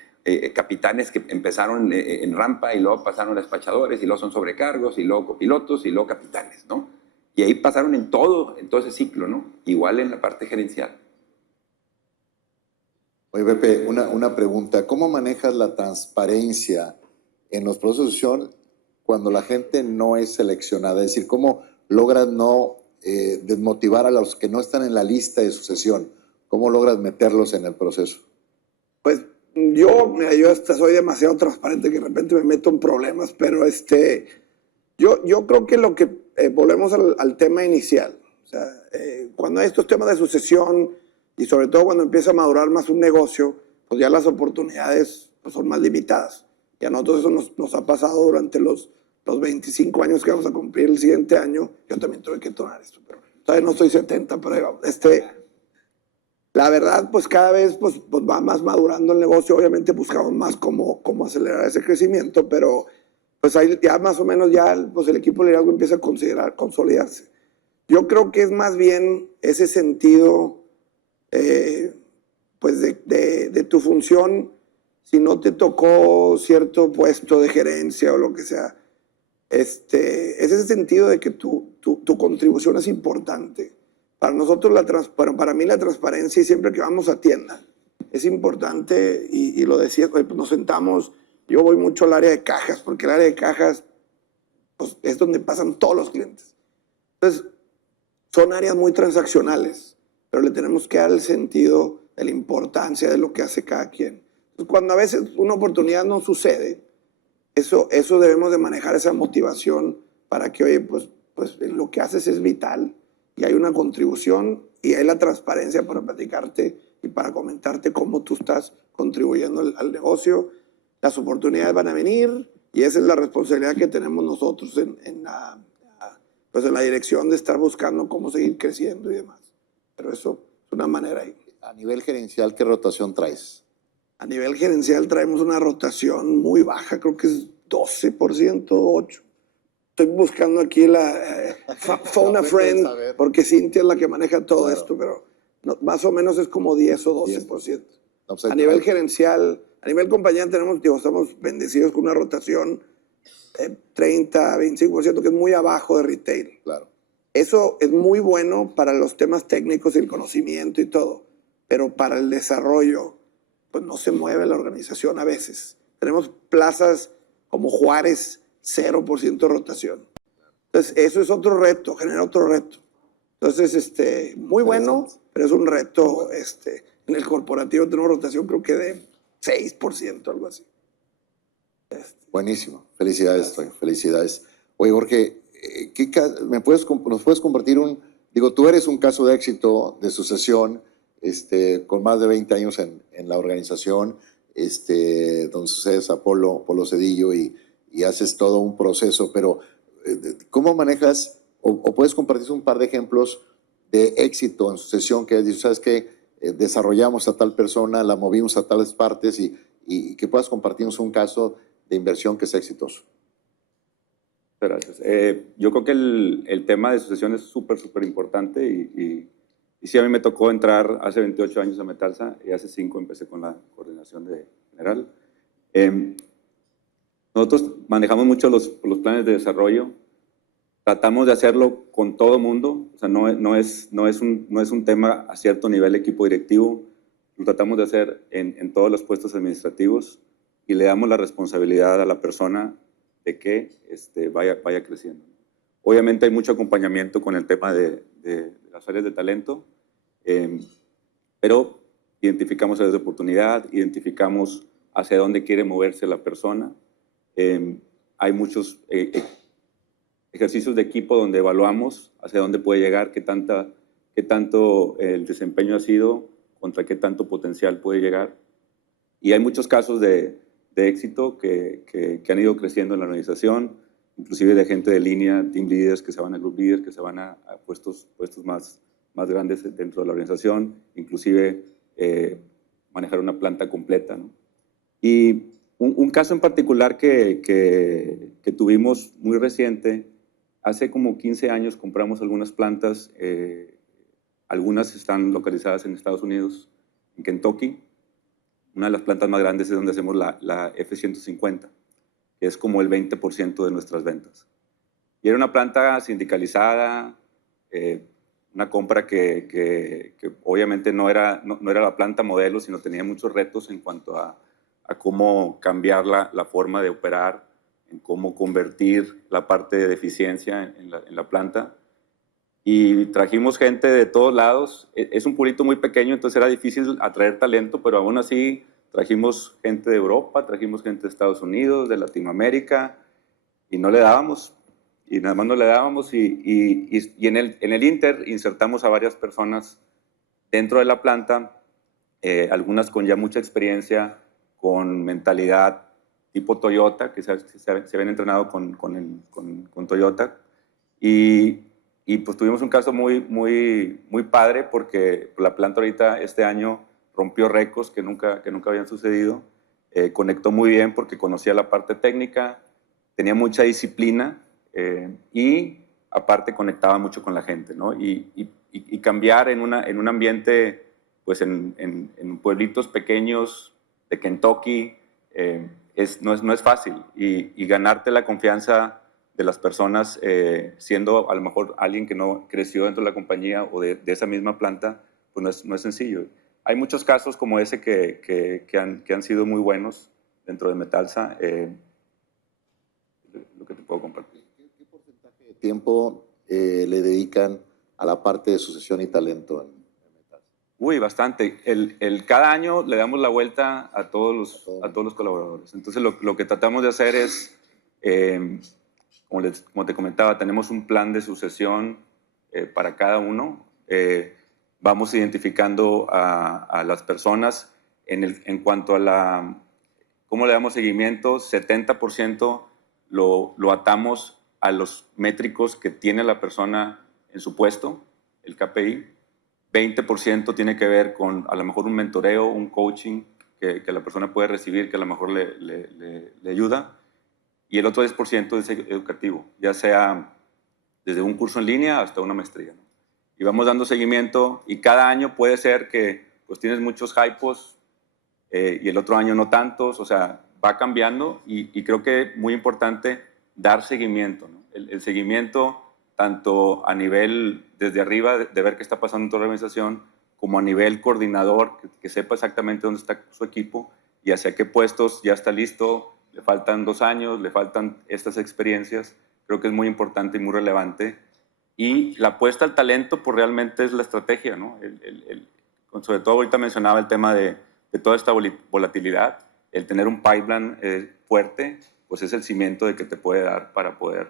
capitanes que empezaron en rampa y luego pasaron a despachadores y luego son sobrecargos y luego copilotos y luego capitanes, ¿no? Y ahí pasaron en todo ese ciclo, ¿no? Igual en la parte gerencial. Oye, Pepe, una pregunta. ¿Cómo manejas la transparencia en los procesos de sucesión cuando la gente no es seleccionada? Es decir, ¿cómo logras no desmotivar a los que no están en la lista de sucesión? ¿Cómo logras meterlos en el proceso? Pues yo hasta soy demasiado transparente que de repente me meto en problemas, pero yo creo que volvemos al tema inicial. O sea, cuando hay estos temas de sucesión y sobre todo cuando empieza a madurar más un negocio, pues ya las oportunidades pues, son más limitadas. Y a nosotros eso nos ha pasado durante los 25 años que vamos a cumplir el siguiente año. Yo también tuve que tomar esto, pero todavía no estoy 70, pero la verdad, pues cada vez pues va más madurando el negocio. Obviamente buscamos más cómo acelerar ese crecimiento, pero pues ahí ya más o menos pues el equipo de liderazgo empieza a consolidarse. Yo creo que es más bien ese sentido pues de tu función. Si no te tocó cierto puesto de gerencia o lo que sea, es ese sentido de que tu contribución es importante. Para nosotros, para mí la transparencia, y siempre que vamos a tienda, es importante, y lo decía, pues nos sentamos, yo voy mucho al área de cajas, porque el área de cajas pues, es donde pasan todos los clientes. Entonces, son áreas muy transaccionales, pero le tenemos que dar el sentido de la importancia de lo que hace cada quien. Entonces, cuando a veces una oportunidad no sucede, eso debemos de manejar esa motivación para que, oye, pues lo que haces es vital y hay una contribución y hay la transparencia para platicarte y para comentarte cómo tú estás contribuyendo al negocio. Las oportunidades van a venir y esa es la responsabilidad que tenemos nosotros en la dirección de estar buscando cómo seguir creciendo y demás. Pero eso es una manera ahí. A nivel ¿qué rotación traes? A nivel gerencial traemos una rotación muy baja, crcreo que es 12%, 8%. Estoy buscando aquí phone a friend, porque Cintia es la que maneja todo esto, pero más o menos es como 10 o 12%. No, pues, A nivel gerencial, a nivel compañía estamos bendecidos con una rotación 30, 25%, que es muy abajo de retail. Claro. Eso es muy bueno para los temas técnicos y el conocimiento y todo, pero para el desarrollo, pues no se mueve la organización a veces. Tenemos plazas como Juárez, 0% rotación. Entonces, eso es otro reto, genera otro reto. Entonces, muy bueno, pero es un reto. En el corporativo tenemos rotación creo que de 6%, algo así. Buenísimo. Felicidades, Troy. Felicidades. Oye, Jorge, ¿nos puedes compartir tú eres un caso de éxito de sucesión, con más de 20 años en la organización, donde sucedes a Polo Cedillo y haces todo un proceso, pero ¿cómo manejas o puedes compartir un par de ejemplos de éxito en sucesión que dices, sabes que desarrollamos a tal persona, la movimos a tales partes y que puedas compartirnos un caso de inversión que sea exitoso? Gracias. Yo creo que el tema de sucesión es súper importante y sí, a mí me tocó entrar hace 28 años a Metalsa y hace 5 empecé con la coordinación de general. Nosotros manejamos mucho los planes de desarrollo. Tratamos de hacerlo con todo mundo, o sea, no es un tema a cierto nivel equipo directivo, lo tratamos de hacer en todos los puestos administrativos y le damos la responsabilidad a la persona de que vaya creciendo. Obviamente hay mucho acompañamiento con el tema de las áreas de talento, pero identificamos áreas de oportunidad, identificamos hacia dónde quiere moverse la persona. Hay muchos ejercicios de equipo donde evaluamos hacia dónde puede llegar, qué tanto el desempeño ha sido, contra qué tanto potencial puede llegar. Y hay muchos casos de éxito que han ido creciendo en la organización, inclusive de gente de línea, team leaders que se van a group leaders, que se van a puestos más grandes dentro de la organización, inclusive manejar una planta completa, ¿no? Y un caso en particular que tuvimos muy reciente, hace como 15 años compramos algunas plantas, algunas están localizadas en Estados Unidos, en Kentucky. Una de las plantas más grandes es donde hacemos la F-150, que es como el 20% de nuestras ventas. Y era una planta sindicalizada, una compra que obviamente no era la planta modelo, sino tenía muchos retos en cuanto a cómo cambiar la forma de operar, en cómo convertir la parte de eficiencia en la planta. Y trajimos gente de todos lados. Es un pueblito muy pequeño, entonces era difícil atraer talento, pero aún así trajimos gente de Europa, trajimos gente de Estados Unidos, de Latinoamérica, y no le dábamos. Y nada más no le dábamos. Y en el Inter insertamos a varias personas dentro de la planta, algunas con ya mucha experiencia, con mentalidad tipo Toyota, que se habían entrenado con Toyota. Y pues tuvimos un caso muy padre porque la planta ahorita este año rompió récords que nunca habían sucedido. Conectó muy bien porque conocía la parte técnica, tenía mucha disciplina y aparte conectaba mucho con la gente, ¿no? Y cambiar en un ambiente, pues en pueblitos pequeños de Kentucky, no es fácil. Y ganarte la confianza de las personas, siendo a lo mejor alguien que no creció dentro de la compañía o de esa misma planta, pues no es sencillo. Hay muchos casos como ese que han sido muy buenos dentro de Metalsa, lo que te puedo compartir. ¿Qué porcentaje de tiempo le dedican a la parte de sucesión y talento en Metalsa? Uy, bastante. Cada año le damos la vuelta a todos los colaboradores. Entonces lo que tratamos de hacer es, como te comentaba, tenemos un plan de sucesión para cada uno. Vamos identificando a las personas en cuanto a cómo le damos seguimiento. 70% lo atamos a los métricos que tiene la persona en su puesto, el KPI. 20% tiene que ver con a lo mejor un mentoreo, un coaching que la persona puede recibir, que a lo mejor le ayuda. y el otro 10% es educativo, ya sea desde un curso en línea hasta una maestría, ¿no? Y vamos dando seguimiento y cada año puede ser que pues tienes muchos hypos y el otro año no tantos, o sea, va cambiando y creo que muy importante dar seguimiento, ¿no? El seguimiento tanto a nivel desde arriba de ver qué está pasando en toda la organización, como a nivel coordinador, que sepa exactamente dónde está su equipo y hacia qué puestos ya está listo, le faltan 2 años, le faltan estas experiencias. Creo que es muy importante y muy relevante. Y la apuesta al talento, pues realmente es la estrategia, ¿no? Sobre todo ahorita mencionaba el tema de toda esta volatilidad. El tener un pipeline fuerte, pues es el cimiento de que te puede dar para poder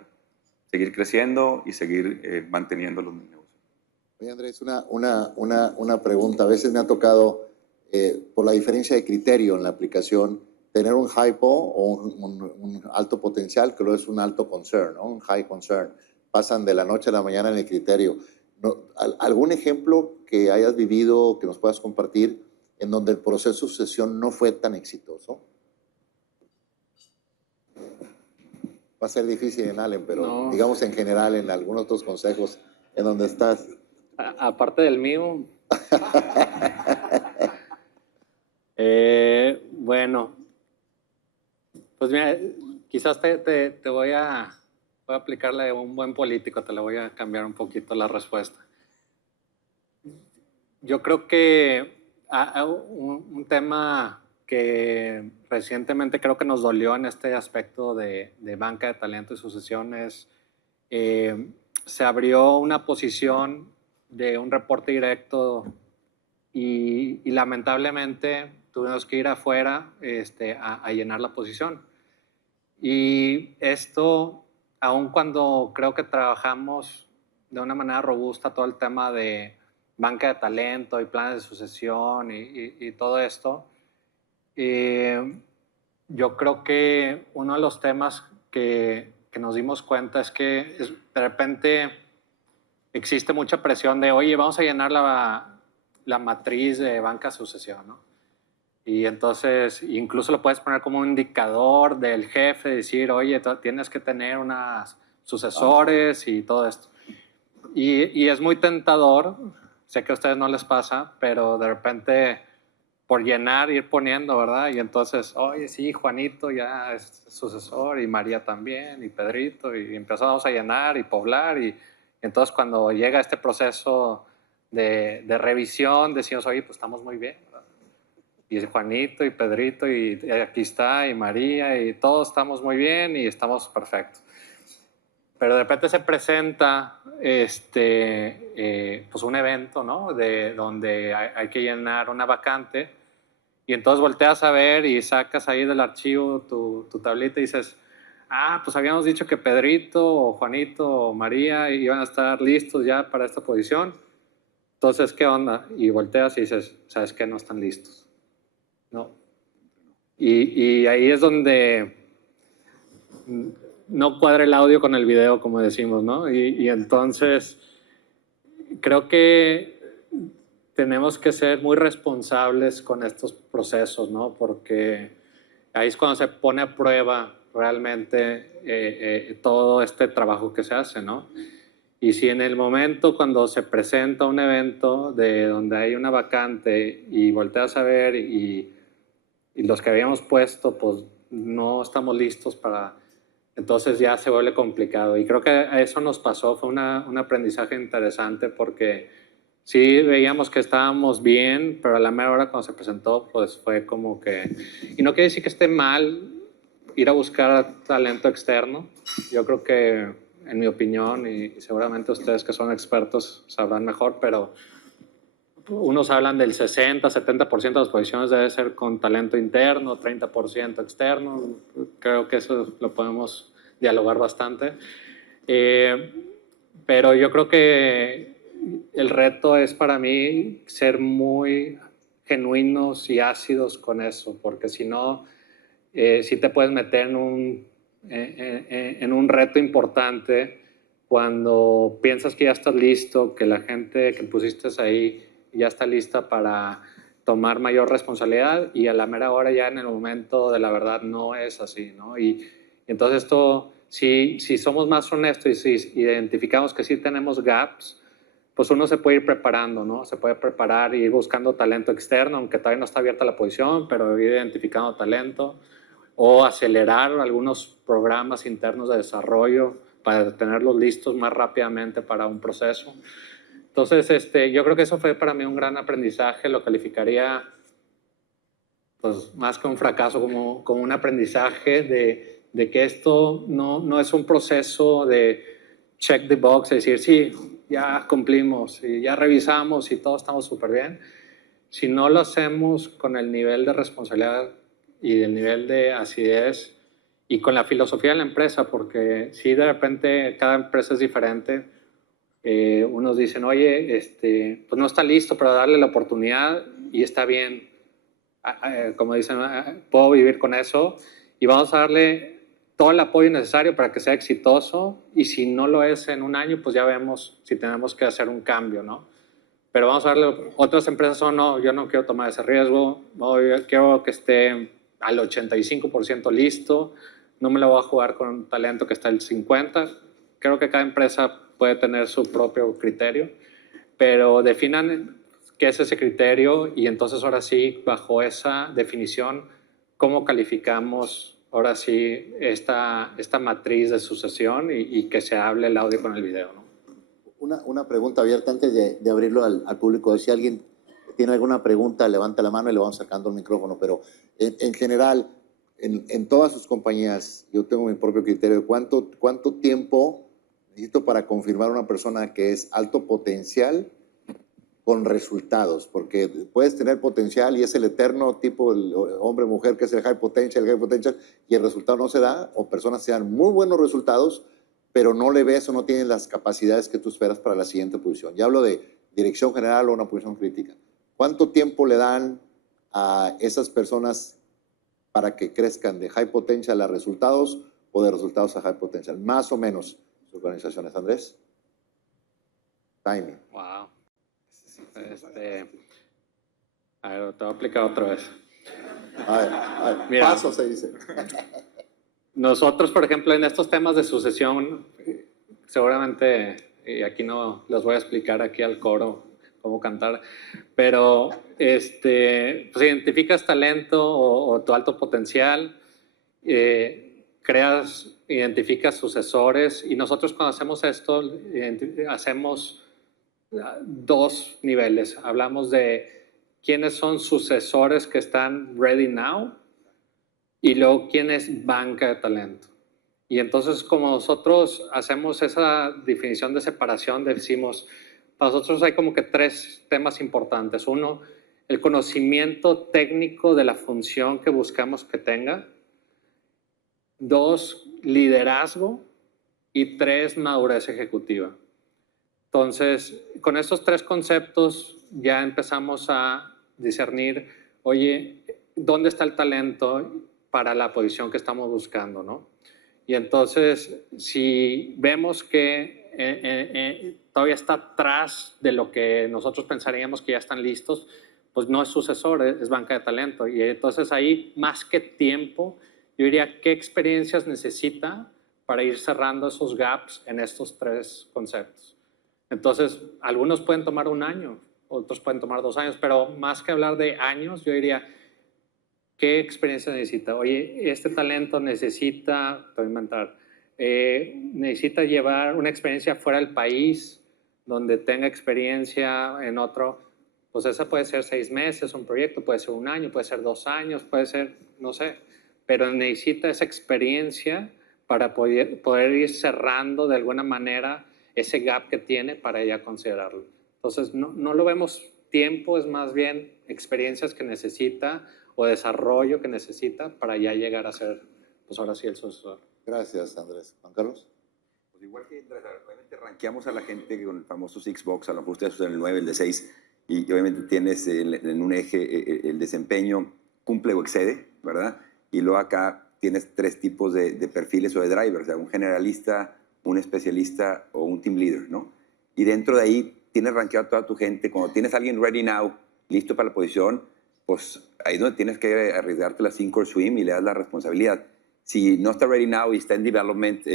seguir creciendo y seguir manteniendo los negocios. Oye, Andrés, una pregunta. A veces me ha tocado, por la diferencia de criterio en la aplicación, tener un hypo o un alto potencial, que luego es un alto concern, ¿no? Un high concern. Pasan de la noche a la mañana en el criterio. ¿No? ¿Algún ejemplo que hayas vivido, que nos puedas compartir, en donde el proceso de sucesión no fue tan exitoso? Va a ser difícil en Allen, pero No. digamos en general, en algunos otros consejos en donde estás. Aparte del mío. Bueno, pues mira, quizás te voy a aplicarle a un buen político, te le voy a cambiar un poquito la respuesta. Yo creo que un tema que recientemente creo que nos dolió en este aspecto de banca de talento y sucesión es, se abrió una posición de un reporte directo y lamentablemente tuvimos que ir afuera a llenar la posición. Y esto, aun cuando creo que trabajamos de una manera robusta todo el tema de banca de talento y planes de sucesión y todo esto, yo creo que uno de los temas que nos dimos cuenta es que de repente existe mucha presión de, oye, vamos a llenar la matriz de banca de sucesión, ¿no? Y entonces incluso lo puedes poner como un indicador del jefe, decir, oye, tienes que tener unas sucesores y todo esto. Y es muy tentador, sé que a ustedes no les pasa, pero de repente por llenar, ir poniendo, ¿verdad? Y entonces, oye, sí, Juanito ya es sucesor y María también y Pedrito y empezamos a llenar y poblar y entonces cuando llega este proceso de revisión decimos, oye, pues estamos muy bien, ¿verdad? Y Juanito y Pedrito y aquí está y María y todos estamos muy bien y estamos perfectos. Pero de repente se presenta pues un evento, ¿no? Donde hay que llenar una vacante y entonces volteas a ver y sacas ahí del archivo tu tablita y dices, pues habíamos dicho que Pedrito o Juanito o María iban a estar listos ya para esta posición. Entonces, ¿qué onda? Y volteas y dices, ¿sabes qué? No están listos. No. Y ahí es donde no cuadra el audio con el video, como decimos, ¿no? Y entonces creo que tenemos que ser muy responsables con estos procesos, ¿no? Porque ahí es cuando se pone a prueba realmente todo este trabajo que se hace, ¿no? Y si en el momento cuando se presenta un evento de donde hay una vacante y volteas a ver y los que habíamos puesto, pues no estamos listos para... Entonces ya se vuelve complicado. Y creo que a eso nos pasó, fue un aprendizaje interesante porque sí veíamos que estábamos bien, pero a la mera hora cuando se presentó, pues fue como que... Y no quiere decir que esté mal ir a buscar talento externo. Yo creo que, en mi opinión, y seguramente ustedes que son expertos sabrán mejor, pero unos hablan del 60, 70% de las posiciones debe ser con talento interno, 30% externo. Creo que eso lo podemos dialogar bastante. Pero yo creo que el reto es para mí ser muy genuinos y ácidos con eso, porque si no, sí te puedes meter en un reto importante cuando piensas que ya estás listo, que la gente que pusiste ahí ya está lista para tomar mayor responsabilidad y a la mera hora ya en el momento de la verdad no es así, ¿no? Y Entonces esto, si somos más honestos y si identificamos que sí tenemos gaps, pues uno se puede ir preparando, ¿no? Se puede preparar y ir buscando talento externo, aunque todavía no está abierta la posición, pero ir identificando talento o acelerar algunos programas internos de desarrollo para tenerlos listos más rápidamente para un proceso. Entonces, yo creo que eso fue para mí un gran aprendizaje, lo calificaría pues más que un fracaso, como un aprendizaje de que esto no es un proceso de check the box, es decir, sí, ya cumplimos y ya revisamos y todo estamos súper bien. Si no lo hacemos con el nivel de responsabilidad y el nivel de acidez y con la filosofía de la empresa, porque si de repente cada empresa es diferente, unos dicen, oye, pues no está listo para darle la oportunidad y está bien, como dicen, puedo vivir con eso y vamos a darle todo el apoyo necesario para que sea exitoso y si no lo es en un año, pues ya vemos si tenemos que hacer un cambio, ¿no? Pero vamos a darle, otras empresas son, no, yo no quiero tomar ese riesgo, no, yo quiero que esté al 85% listo, no me lo voy a jugar con un talento que está al 50%. Creo que cada empresa puede tener su propio criterio, pero definan qué es ese criterio y entonces ahora sí, bajo esa definición, cómo calificamos ahora sí esta matriz de sucesión y que se hable el audio con el video, ¿no? Una pregunta abierta antes de abrirlo al público. Si alguien tiene alguna pregunta, levanta la mano y le vamos sacando el micrófono. Pero en general, en todas sus compañías, yo tengo mi propio criterio de cuánto tiempo necesito para confirmar una persona que es alto potencial con resultados. Porque puedes tener potencial y es el eterno tipo el hombre-mujer que es el high potential, y el resultado no se da, o personas que dan muy buenos resultados, pero no le ves o no tienen las capacidades que tú esperas para la siguiente posición. Ya hablo de dirección general o una posición crítica. ¿Cuánto tiempo le dan a esas personas para que crezcan de high potential a resultados o de resultados a high potential? Más o menos sus organizaciones. Andrés. Timing. Wow. A ver, te voy a aplicar otra vez. A ver, Mira. paso se dice. Nosotros, por ejemplo, en estos temas de sucesión, seguramente, y aquí no les voy a explicar aquí al coro cómo cantar, pero pues identificas talento o tu alto potencial, identificas sucesores y nosotros cuando hacemos esto, hacemos dos niveles. Hablamos de quiénes son sucesores que están ready now y luego quién es banca de talento. Y entonces como nosotros hacemos esa definición de separación, decimos, para nosotros hay como que tres temas importantes. Uno, el conocimiento técnico de la función que buscamos que tenga. Dos, liderazgo. Y tres, madurez ejecutiva. Entonces, con estos tres conceptos ya empezamos a discernir, oye, ¿dónde está el talento para la posición que estamos buscando, ¿no? Y entonces, si vemos que todavía está atrás de lo que nosotros pensaríamos que ya están listos, pues no es sucesor, es banca de talento. Y entonces ahí, más que tiempo, yo diría, ¿qué experiencias necesita para ir cerrando esos gaps en estos tres conceptos? Entonces, algunos pueden tomar un año, otros pueden tomar 2 años, pero más que hablar de años, yo diría, ¿qué experiencia necesita? Oye, este talento necesita, te voy a inventar, necesita llevar una experiencia fuera del país, donde tenga experiencia en otro, pues esa puede ser 6 meses, un proyecto, puede ser 1 año, puede ser 2 años, puede ser, no sé, pero necesita esa experiencia para poder ir cerrando de alguna manera ese gap que tiene para ya considerarlo. Entonces, no lo vemos tiempo, es más bien experiencias que necesita o desarrollo que necesita para ya llegar a ser, pues ahora sí, el sucesor. Gracias, Andrés. Juan Carlos. Pues igual que obviamente rankeamos a la gente con el famoso Six Box, a lo mejor ustedes usan el 9, el de 6, y obviamente tienes en un eje el desempeño cumple o excede, ¿verdad? Y luego acá tienes 3 tipos de perfiles o de drivers, o sea, un generalista, un especialista o un team leader, ¿no? Y dentro de ahí tienes rankeado a toda tu gente. Cuando tienes a alguien ready now, listo para la posición, pues ahí es donde tienes que arriesgarte la sink or swim y le das la responsabilidad. Si no está ready now y está en development,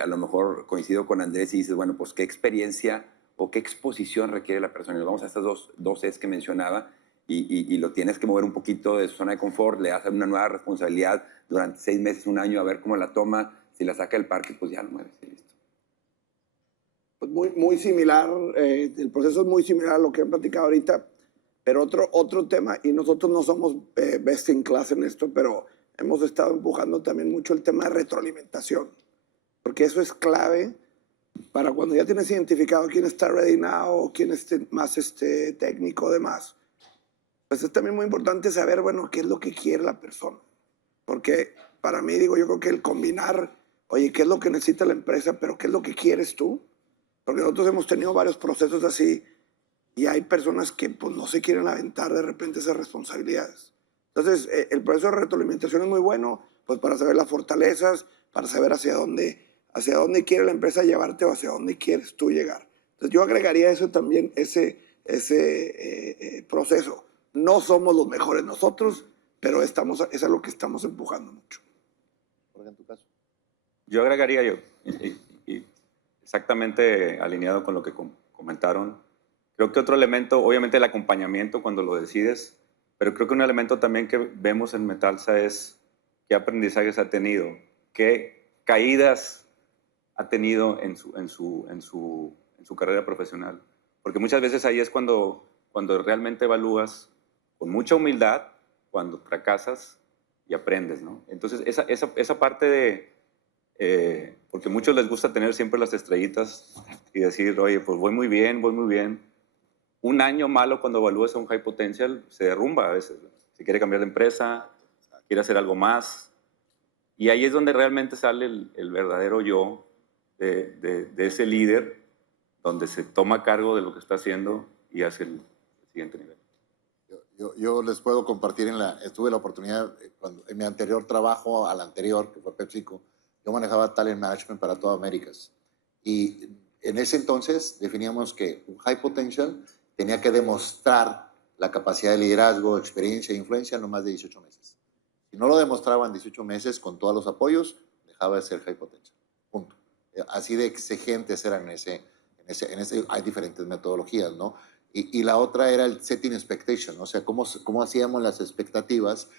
a lo mejor coincido con Andrés y dices, bueno, pues qué experiencia o qué exposición requiere la persona. Y nos vamos a estas dos E's que mencionaba y lo tienes que mover un poquito de su zona de confort, le das una nueva responsabilidad durante 6 meses, 1 año, a ver cómo la toma. Si la saca del parque, pues ya lo mueves y listo. Pues muy similar, el proceso es muy similar a lo que han platicado ahorita, pero otro tema, y nosotros no somos best in class en esto, pero hemos estado empujando también mucho el tema de retroalimentación, porque eso es clave para cuando ya tienes identificado quién está ready now, quién es más técnico, demás. Pues es también muy importante saber, bueno, qué es lo que quiere la persona, porque para mí, digo, yo creo que el combinar, oye, qué es lo que necesita la empresa, pero qué es lo que quieres tú, porque nosotros hemos tenido varios procesos así y hay personas que pues no se quieren aventar de repente esas responsabilidades. Entonces, el proceso de retroalimentación es muy bueno, pues para saber las fortalezas, para saber hacia dónde quiere la empresa llevarte o hacia dónde quieres tú llegar. Entonces, yo agregaría eso también, ese proceso. No somos los mejores nosotros, pero es a lo que estamos empujando mucho. Jorge, en tu caso. Yo agregaría y exactamente alineado con lo que comentaron. Creo que otro elemento, obviamente el acompañamiento cuando lo decides, pero creo que un elemento también que vemos en Metalsa es qué aprendizajes ha tenido, qué caídas ha tenido en su carrera profesional. Porque muchas veces ahí es cuando realmente evalúas con mucha humildad, cuando fracasas y aprendes, ¿no? Entonces esa parte de... porque a muchos les gusta tener siempre las estrellitas y decir, oye, pues voy muy bien. Un año malo cuando evalúas a un high potential se derrumba a veces. Si quiere cambiar de empresa, quiere hacer algo más. Y ahí es donde realmente sale el verdadero yo de ese líder, donde se toma cargo de lo que está haciendo y hace el siguiente nivel. Yo les puedo compartir, tuve la oportunidad, en mi anterior trabajo, al anterior, que fue PepsiCo, yo manejaba talent management para toda América. Y en ese entonces definíamos que un high potential tenía que demostrar la capacidad de liderazgo, experiencia e influencia en no más de 18 meses. Si no lo demostraba en 18 meses con todos los apoyos, dejaba de ser high potential. Punto. Así de exigentes eran hay diferentes metodologías, ¿no? Y la otra era el setting expectation, o sea, cómo hacíamos las expectativas,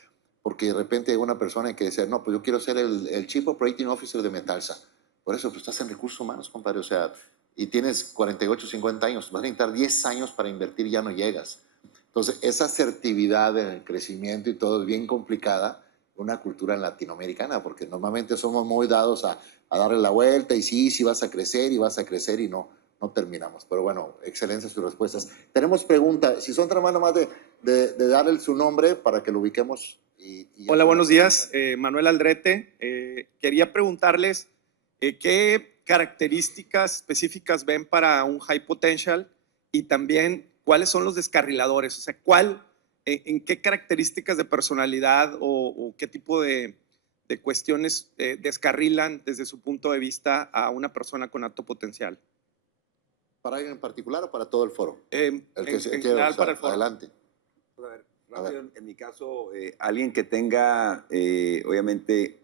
porque de repente una persona que decía, no, pues yo quiero ser el Chief Operating Officer de Metalsa. Por eso, pues estás en recursos humanos, compadre, o sea, y tienes 48, 50 años, vas a necesitar 10 años para invertir y ya no llegas. Entonces, esa asertividad en el crecimiento y todo es bien complicada, una cultura latinoamericana, porque normalmente somos muy dados a darle la vuelta y sí vas a crecer y no terminamos. Pero bueno, excelencia sus respuestas. Tenemos preguntas, si son otra mano más de darle su nombre para que lo ubiquemos. Hola, buenos días, Manuel Aldrete. Quería preguntarles qué características específicas ven para un high potential y también cuáles son los descarriladores, o sea, en qué características de personalidad o qué tipo de cuestiones descarrilan desde su punto de vista a una persona con alto potencial. ¿Para alguien en particular o para todo el foro? En general, para el foro. Adelante. A ver, en mi caso, alguien que tenga, obviamente,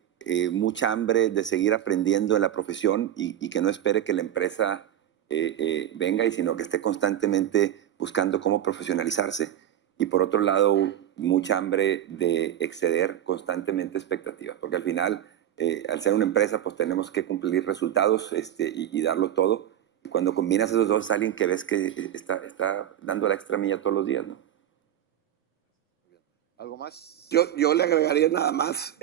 mucha hambre de seguir aprendiendo en la profesión y que no espere que la empresa venga, sino que esté constantemente buscando cómo profesionalizarse. Y por otro lado, mucha hambre de exceder constantemente expectativas, porque al final, al ser una empresa, pues tenemos que cumplir resultados y darlo todo. Y cuando combinas esos dos, alguien que ves que está dando la extra milla todos los días, ¿no? ¿Algo más? Yo le agregaría nada más,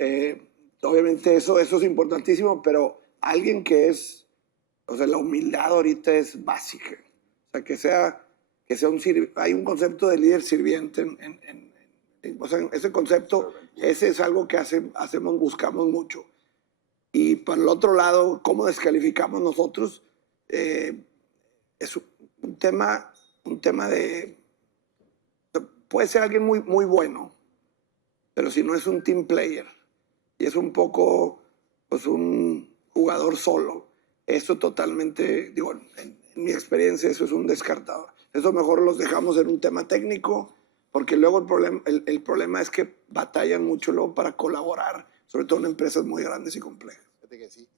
obviamente eso es importantísimo, pero alguien que o sea, la humildad ahorita es básica. O sea, que sea hay un concepto de líder sirviente, o sea, ese concepto, ese es algo que buscamos mucho. Y por el otro lado, ¿cómo descalificamos nosotros? Es un tema de... Puede ser alguien muy, muy bueno, pero si no es un team player y es un poco pues un jugador solo, eso totalmente, digo, en mi experiencia eso es un descartador. Eso mejor los dejamos en un tema técnico, porque luego el problema es que batallan mucho luego para colaborar sobre todo en empresas muy grandes y complejas. Fíjate que sí,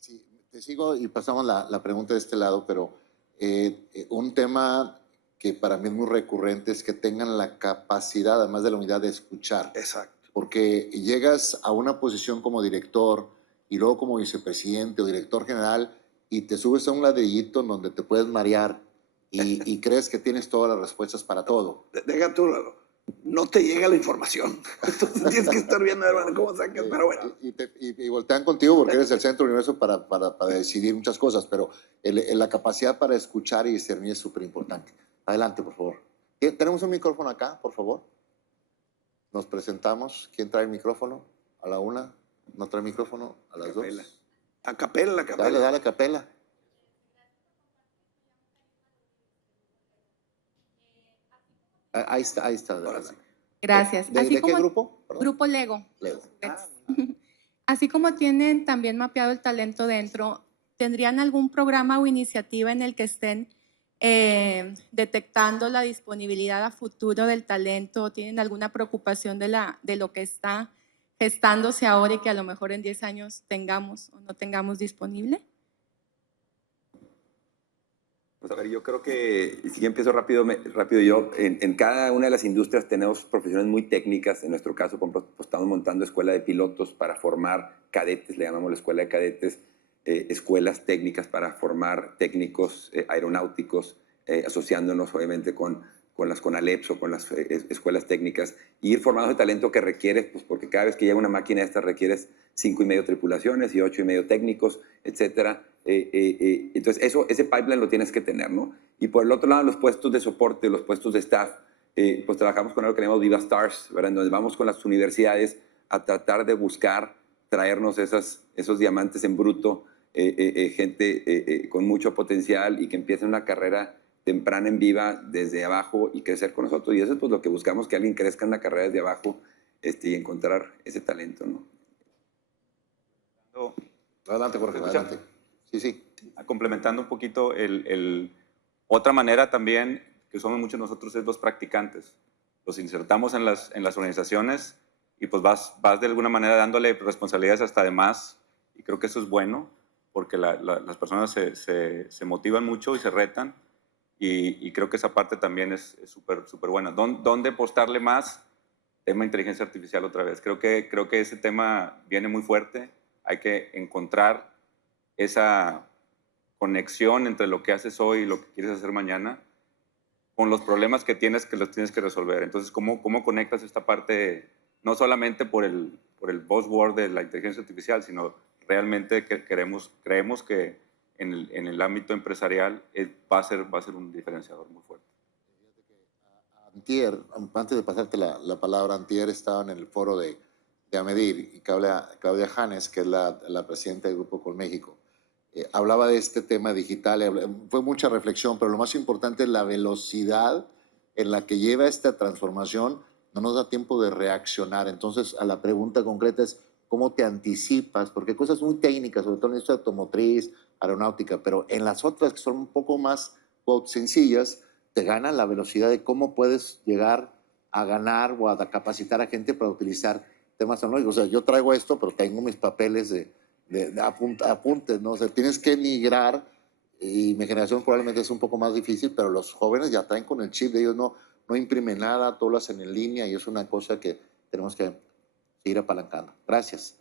te sigo y pasamos la pregunta de este lado, pero un tema que para mí es muy recurrente es que tengan la capacidad, además de la unidad, de escuchar. Exacto. Porque llegas a una posición como director y luego como vicepresidente o director general y te subes a un ladrillito en donde te puedes marear y crees que tienes todas las respuestas para todo. Deja tú, no te llega la información. Entonces tienes que estar viendo, hermano, cómo sacas, pero bueno. Y voltean contigo porque eres el centro del universo para decidir muchas cosas, pero la capacidad para escuchar y discernir es súper importante. Adelante, por favor. ¿Tenemos un micrófono acá, por favor? Nos presentamos. ¿Quién trae el micrófono? ¿A la una? ¿No trae micrófono? ¿A las dos? A capela, Dale, a capela. Ahí está. Ahora sí. Gracias. ¿De qué grupo? Perdón. Grupo Lego. Lego. Así como tienen también mapeado el talento dentro, ¿tendrían algún programa o iniciativa en el que estén detectando la disponibilidad a futuro del talento? ¿Tienen alguna preocupación de lo que está gestándose ahora y que a lo mejor en 10 años tengamos o no tengamos disponible? Pues a ver, yo creo que, si empiezo rápido yo, en cada una de las industrias tenemos profesiones muy técnicas. En nuestro caso, por ejemplo, pues estamos montando escuela de pilotos para formar cadetes, le llamamos la escuela de cadetes, escuelas técnicas para formar técnicos aeronáuticos, asociándonos obviamente con las CONALEPS o con las escuelas técnicas, y ir formando el talento que requieres, pues porque cada vez que llega una máquina de estas requieres 5.5 tripulaciones y 8.5 técnicos, etcétera. Entonces ese pipeline lo tienes que tener, ¿no? Y por el otro lado, los puestos de soporte, los puestos de staff, pues trabajamos con algo que llamamos Viva Stars, ¿verdad? En donde vamos con las universidades a tratar de buscar traernos esos diamantes en bruto, gente con mucho potencial y que empiece una carrera temprana en Viva desde abajo y crecer con nosotros. Y eso es pues lo que buscamos, que alguien crezca en la carrera desde abajo y encontrar ese talento, ¿no? Adelante, Jorge, adelante. Sí. Complementando un poquito, otra manera también que usamos mucho nosotros es los practicantes. Los insertamos en las organizaciones y pues vas de alguna manera dándole responsabilidades hasta de más, y creo que eso es bueno porque las personas se motivan mucho y se retan, y creo que esa parte también es súper buena. ¿Dónde apostarle más? Tema inteligencia artificial otra vez. Creo que ese tema viene muy fuerte. Hay que encontrar esa conexión entre lo que haces hoy y lo que quieres hacer mañana con los problemas que los tienes que resolver. Entonces, ¿cómo conectas esta parte, no solamente por el buzzword de la inteligencia artificial, sino realmente que creemos que en el ámbito empresarial va a ser un diferenciador muy fuerte? Antier, antes de pasarte la palabra, antier estaba en el foro de Amedir y Claudia Janes, que es la presidenta del Grupo Colméxico, hablaba de este tema digital. Fue mucha reflexión, pero lo más importante es la velocidad en la que lleva esta transformación. No nos da tiempo de reaccionar. Entonces, a la pregunta concreta es, ¿cómo te anticipas? Porque cosas muy técnicas, sobre todo en esto de automotriz, aeronáutica, pero en las otras que son un poco más sencillas, te ganan la velocidad de cómo puedes llegar a ganar o a capacitar a gente para utilizar temas tecnológicos. O sea, yo traigo esto, pero tengo mis papeles de apuntes, ¿no? O sea, tienes que migrar, y mi generación probablemente es un poco más difícil, pero los jóvenes ya traen con el chip de ellos, no imprimen nada, todo lo hacen en línea, y es una cosa que tenemos que seguir apalancando. Gracias.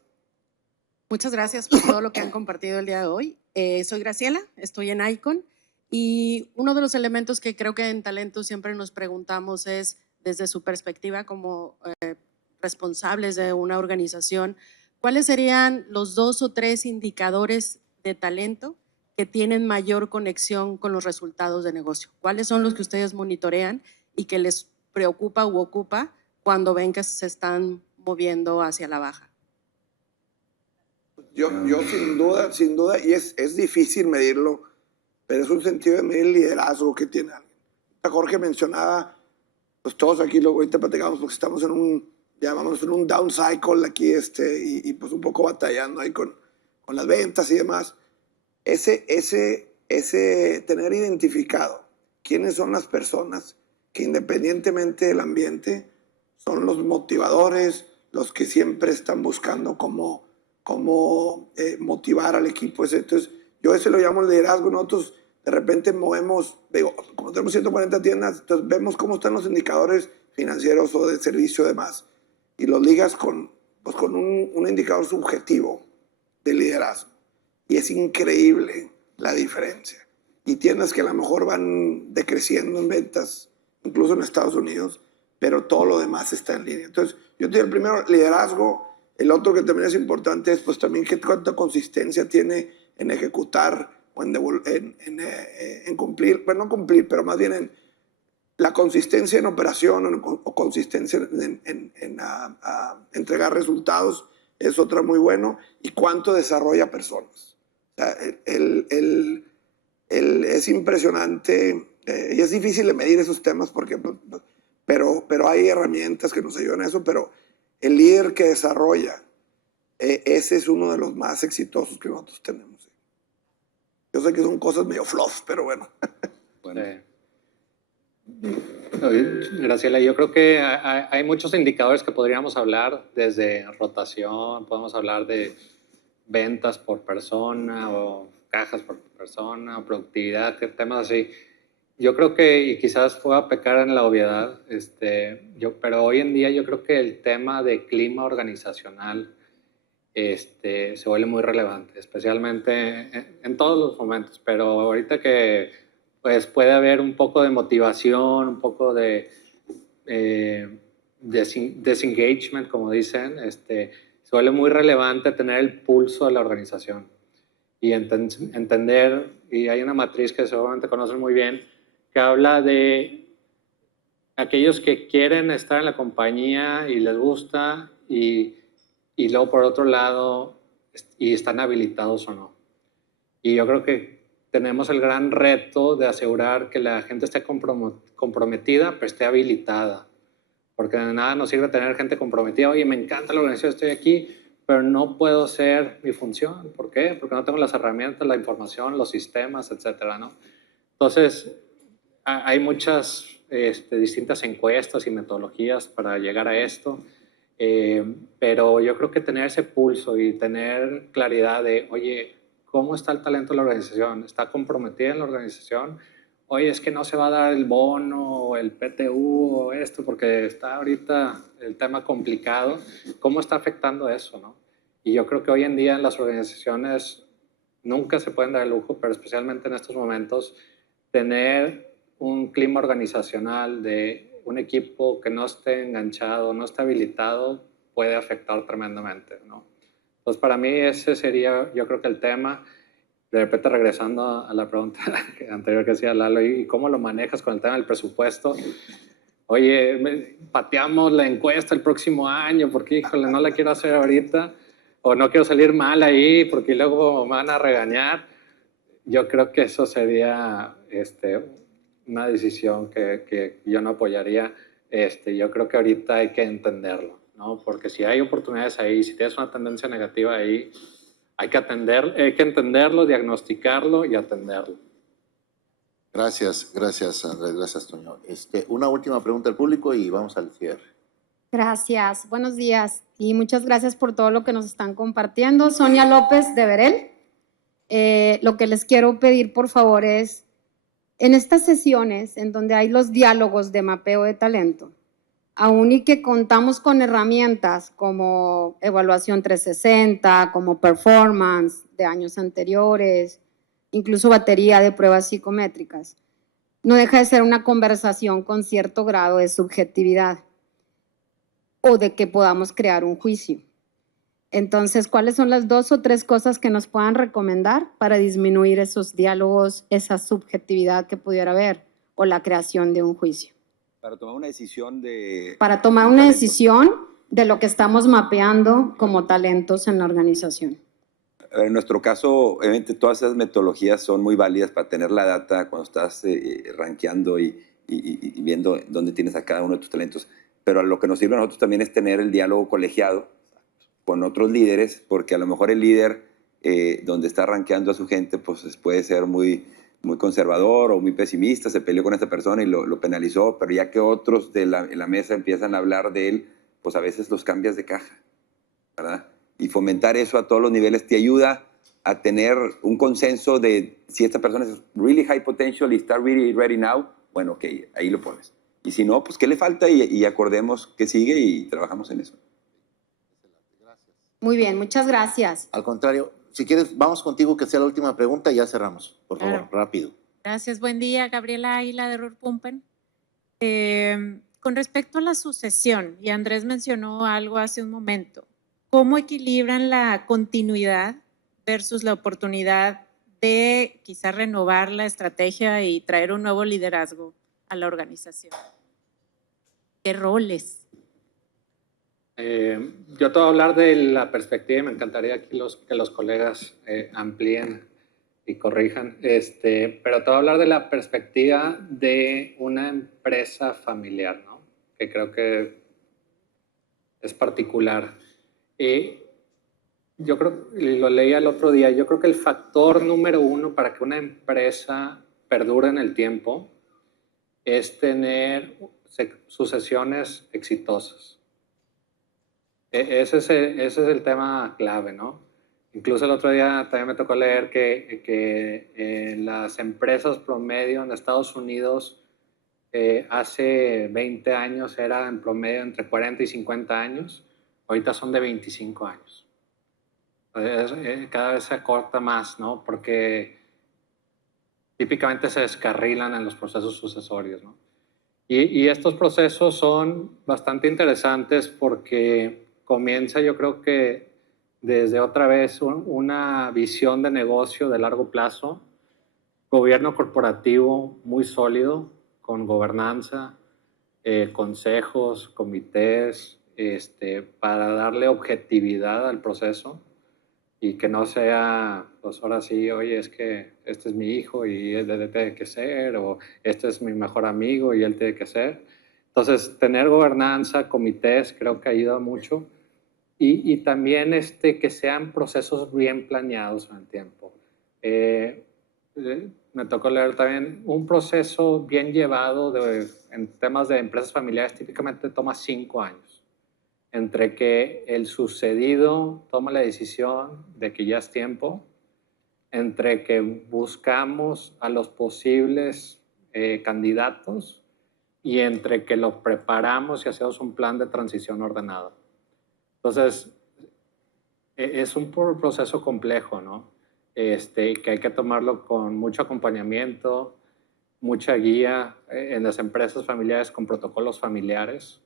Muchas gracias por todo lo que han compartido el día de hoy. Soy Graciela, estoy en ICON, y uno de los elementos que creo que en Talento siempre nos preguntamos es, desde su perspectiva como responsables de una organización, ¿cuáles serían los 2 o 3 indicadores de talento que tienen mayor conexión con los resultados de negocio? ¿Cuáles son los que ustedes monitorean y que les preocupa u ocupa cuando ven que se están moviendo hacia la baja? Yo sin duda, y es difícil medirlo, pero es un sentido de medir el liderazgo que tiene alguien. Jorge mencionaba, pues todos aquí ahorita platicamos porque estamos en un down cycle aquí, y pues un poco batallando ahí con las ventas y demás. Ese tener identificado quiénes son las personas que, independientemente del ambiente, son los motivadores, los que siempre están buscando cómo motivar al equipo. Entonces, yo ese lo llamo liderazgo. Nosotros de repente movemos, digo, como tenemos 140 tiendas, entonces vemos cómo están los indicadores financieros o de servicio y demás, y los ligas con un indicador subjetivo de liderazgo. Y es increíble la diferencia. Y tiendas que a lo mejor van decreciendo en ventas, incluso en Estados Unidos, pero todo lo demás está en línea. Entonces, yo te digo, el primero, liderazgo. El otro que también es importante es pues también cuánta consistencia tiene en ejecutar o en cumplir, bueno, no cumplir, pero más bien en la consistencia en operación o consistencia en entregar resultados es otra muy bueno. Y cuánto desarrolla personas. O sea, es impresionante y es difícil de medir esos temas porque, pero hay herramientas que nos ayudan a eso, pero el líder que desarrolla, ese es uno de los más exitosos que nosotros tenemos. Yo sé que son cosas medio fluff, pero bueno. Bueno. Graciela, yo creo que hay muchos indicadores que podríamos hablar, desde rotación, podemos hablar de ventas por persona o cajas por persona, o productividad, temas así. Yo creo que, y quizás pueda pecar en la obviedad, pero hoy en día yo creo que el tema de clima organizacional se vuelve muy relevante, especialmente en todos los momentos, pero ahorita que pues, puede haber un poco de motivación, un poco de disengagement, como dicen, se vuelve muy relevante tener el pulso de la organización y entender, y hay una matriz que seguramente conocen muy bien, que habla de aquellos que quieren estar en la compañía y les gusta y luego por otro lado y están habilitados o no. Y yo creo que tenemos el gran reto de asegurar que la gente esté comprometida, pero esté habilitada. Porque de nada nos sirve tener gente comprometida. Oye, me encanta la organización, estoy aquí, pero no puedo hacer mi función. ¿Por qué? Porque no tengo las herramientas, la información, los sistemas, etcétera, ¿no? Entonces, hay muchas distintas encuestas y metodologías para llegar a esto, pero yo creo que tener ese pulso y tener claridad de, oye, ¿cómo está el talento de la organización? ¿Está comprometida en la organización? Oye, es que no se va a dar el bono o el PTU o esto porque está ahorita el tema complicado. ¿Cómo está afectando eso, no? Y yo creo que hoy en día en las organizaciones nunca se pueden dar el lujo, pero especialmente en estos momentos, tener un clima organizacional de un equipo que no esté enganchado, no esté habilitado, puede afectar tremendamente, ¿no? Entonces, para mí ese sería, yo creo que el tema. De repente, regresando a la pregunta anterior que hacía Lalo, ¿y cómo lo manejas con el tema del presupuesto? Oye, pateamos la encuesta el próximo año porque, híjole, no la quiero hacer ahorita, o no quiero salir mal ahí porque luego me van a regañar. Yo creo que eso sería una decisión que yo no apoyaría. Yo creo que ahorita hay que entenderlo, ¿no? Porque si hay oportunidades ahí, si tienes una tendencia negativa ahí, hay que entenderlo, diagnosticarlo y atenderlo. Gracias, Andrés, gracias, Toño. Una última pregunta al público y vamos al cierre. Gracias, buenos días y muchas gracias por todo lo que nos están compartiendo. Sonia López de Berel. Lo que les quiero pedir, por favor, es en estas sesiones en donde hay los diálogos de mapeo de talento, aún y que contamos con herramientas como evaluación 360, como performance de años anteriores, incluso batería de pruebas psicométricas, no deja de ser una conversación con cierto grado de subjetividad o de que podamos crear un juicio. Entonces, ¿cuáles son las 2 o 3 cosas que nos puedan recomendar para disminuir esos diálogos, esa subjetividad que pudiera haber o la creación de un juicio? Para tomar una decisión de... Para tomar una decisión de lo que estamos mapeando como talentos en la organización. En nuestro caso, obviamente, todas esas metodologías son muy válidas para tener la data cuando estás rankeando y viendo dónde tienes a cada uno de tus talentos. Pero lo que nos sirve a nosotros también es tener el diálogo colegiado con otros líderes, porque a lo mejor el líder donde está rankeando a su gente pues puede ser muy conservador o muy pesimista, se peleó con esta persona y lo penalizó, pero ya que otros de la mesa empiezan a hablar de él, pues a veces los cambias de caja, ¿verdad? y fomentar eso a todos los niveles te ayuda a tener un consenso de si esta persona es really high potential y está really ready now, bueno, ok, ahí lo pones. Y si no, pues ¿qué le falta? Y acordemos qué sigue y trabajamos en eso. Muy bien, muchas gracias. Al contrario, si quieres, vamos contigo, que sea la última pregunta y ya cerramos. Por favor, Claro. rápido. Gracias, buen día. Gabriela Águila de Rurpumpen. Con respecto a la sucesión, y Andrés mencionó algo hace un momento, ¿cómo equilibran la continuidad versus la oportunidad de quizás renovar la estrategia y traer un nuevo liderazgo a la organización? ¿Qué roles? Yo te voy a hablar de la perspectiva y me encantaría aquí que los colegas amplíen y corrijan, pero te voy a hablar de la perspectiva de una empresa familiar, ¿no? Que creo que es particular. Yo creo, y lo leí el otro día, yo creo que el factor número uno para que una empresa perdure en el tiempo es tener sucesiones exitosas. Ese es el tema clave, ¿no? Incluso el otro día también me tocó leer que las empresas promedio en Estados Unidos hace 20 años era en promedio entre 40 y 50 años, ahorita son de 25 años. Cada vez se acorta más, ¿no? Porque típicamente se descarrilan en los procesos sucesorios, ¿no? Y estos procesos son bastante interesantes porque comienza, yo creo que desde otra vez una visión de negocio de largo plazo, gobierno corporativo muy sólido, con gobernanza, consejos, comités, para darle objetividad al proceso y que no sea, pues ahora sí, oye, es que este es mi hijo y él tiene que ser, o este es mi mejor amigo y él tiene que ser. Entonces, tener gobernanza, comités, creo que ayuda mucho. Y también que sean procesos bien planeados en el tiempo. Me tocó leer también un proceso bien llevado en temas de empresas familiares típicamente toma 5 años. Entre que el sucedido toma la decisión de que ya es tiempo, entre que buscamos a los posibles candidatos y entre que lo preparamos y hacemos un plan de transición ordenado. Entonces, es un proceso complejo, ¿no? Que hay que tomarlo con mucho acompañamiento, mucha guía en las empresas familiares con protocolos familiares,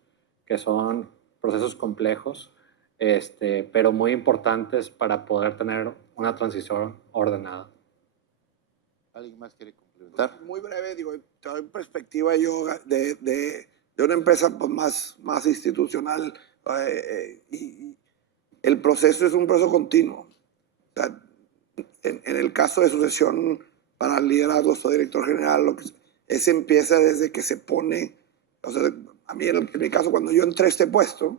que son procesos complejos, pero muy importantes para poder tener una transición ordenada. ¿Alguien más quiere complementar? Muy breve, digo, te doy perspectiva yo de una empresa pues, más institucional. Y el proceso es un proceso continuo. O sea, en el caso de sucesión para liderazgo o director general, ese empieza desde que se pone, o sea, a mí en mi caso cuando yo entré a este puesto,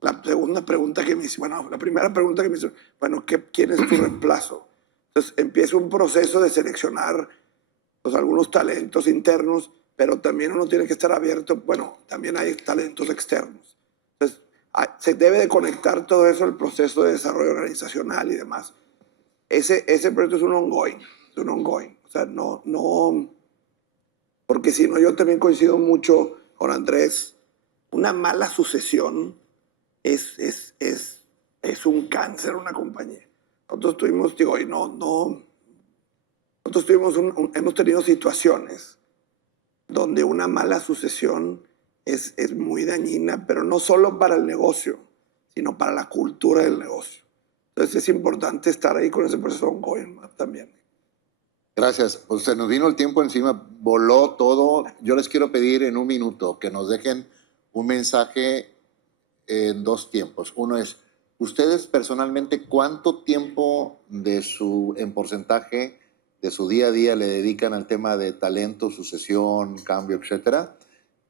la segunda pregunta que me hice, bueno, la primera pregunta que me hizo, bueno, ¿quién es tu reemplazo? Entonces empieza un proceso de seleccionar pues, algunos talentos internos, pero también uno tiene que estar abierto, bueno, también hay talentos externos. Entonces, se debe de conectar todo eso al proceso de desarrollo organizacional y demás. Ese proyecto es un ongoing. O sea, no, porque si no, yo también coincido mucho con Andrés, una mala sucesión es un cáncer en una compañía. Nosotros tuvimos, hemos tenido situaciones donde una mala sucesión es muy dañina, pero no solo para el negocio, sino para la cultura del negocio. Entonces es importante estar ahí con ese proceso ongoing también. Gracias. Pues se nos vino el tiempo encima, voló todo. Yo les quiero pedir en un minuto que nos dejen un mensaje en 2 tiempos. Uno es, ustedes personalmente, ¿cuánto tiempo en porcentaje de su día a día le dedican al tema de talento, sucesión, cambio, etcétera?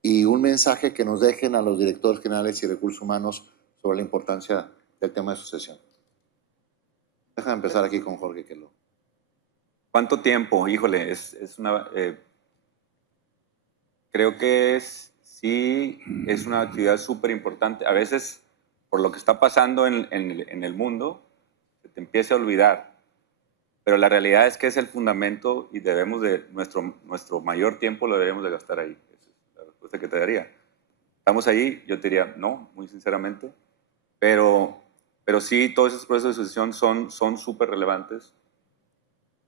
Y un mensaje que nos dejen a los directores generales y recursos humanos sobre la importancia del tema de sucesión. Déjame empezar aquí con Jorge Quello. ¿Cuánto tiempo? Híjole, creo que sí es una actividad súper importante. A veces por lo que está pasando en el mundo, se te empiece a olvidar. Pero la realidad es que es el fundamento y debemos de, nuestro mayor tiempo lo deberíamos de gastar ahí. Esa es la respuesta que te daría. ¿Estamos ahí? Yo te diría no, muy sinceramente. Pero sí, todos esos procesos de sucesión son súper relevantes.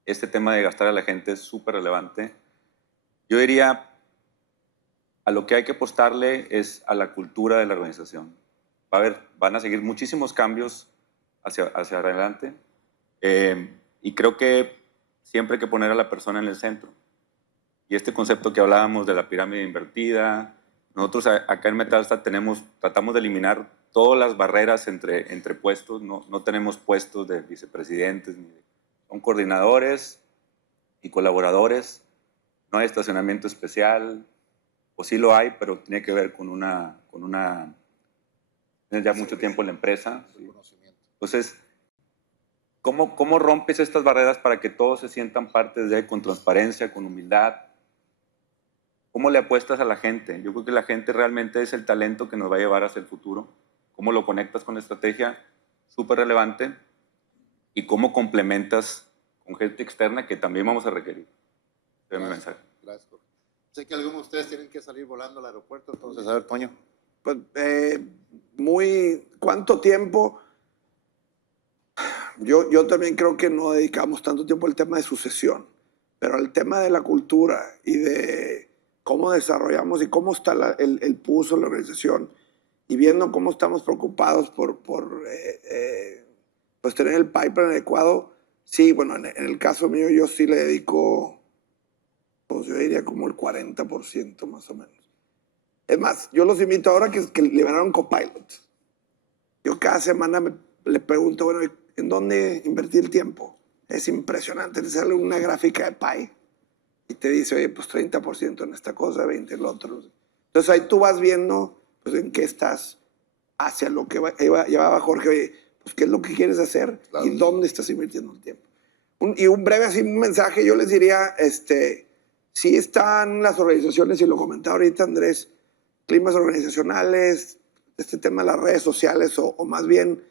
Este tema de gastar a la gente es súper relevante. Yo diría, a lo que hay que apostarle es a la cultura de la organización. Van a seguir muchísimos cambios hacia adelante. Y creo que siempre hay que poner a la persona en el centro. Y este concepto que hablábamos de la pirámide invertida, nosotros acá en Metalstar tratamos de eliminar todas las barreras entre puestos. No tenemos puestos de vicepresidentes, son coordinadores y colaboradores. No hay estacionamiento especial, o sí lo hay, pero tiene que ver con tienes ya mucho tiempo en la empresa. ¿Sí? Entonces, ¿cómo rompes estas barreras para que todos se sientan parte de ahí con transparencia, con humildad? ¿Cómo le apuestas a la gente? Yo creo que la gente realmente es el talento que nos va a llevar hacia el futuro. ¿Cómo lo conectas con la estrategia? Súper relevante. ¿Y cómo complementas con gente externa que también vamos a requerir? Ese es mi mensaje. Gracias. Sé que algunos de ustedes tienen que salir volando al aeropuerto, entonces, a ver, Toño. Pues ¿cuánto tiempo? Yo también creo que no dedicamos tanto tiempo al tema de sucesión, pero al tema de la cultura y de cómo desarrollamos y cómo está el pulso en la organización, y viendo cómo estamos preocupados por pues tener el pipeline adecuado. Sí, bueno, en el caso mío yo sí le dedico, pues yo diría como el 40% más o menos. Es más, yo los invito ahora que liberaron Copilot. Yo cada semana le pregunto, bueno, ¿en dónde invertí el tiempo? Es impresionante, te sale una gráfica de pie y te dice, oye, pues 30% en esta cosa, 20% en lo otro. Entonces ahí tú vas viendo pues en qué estás, hacia lo que llevaba Jorge, oye, pues qué es lo que quieres hacer, claro, y dónde estás invirtiendo el tiempo. Un breve así, un mensaje, yo les diría, sí están las organizaciones, y lo comentaba ahorita Andrés, climas organizacionales, este tema de las redes sociales, o más bien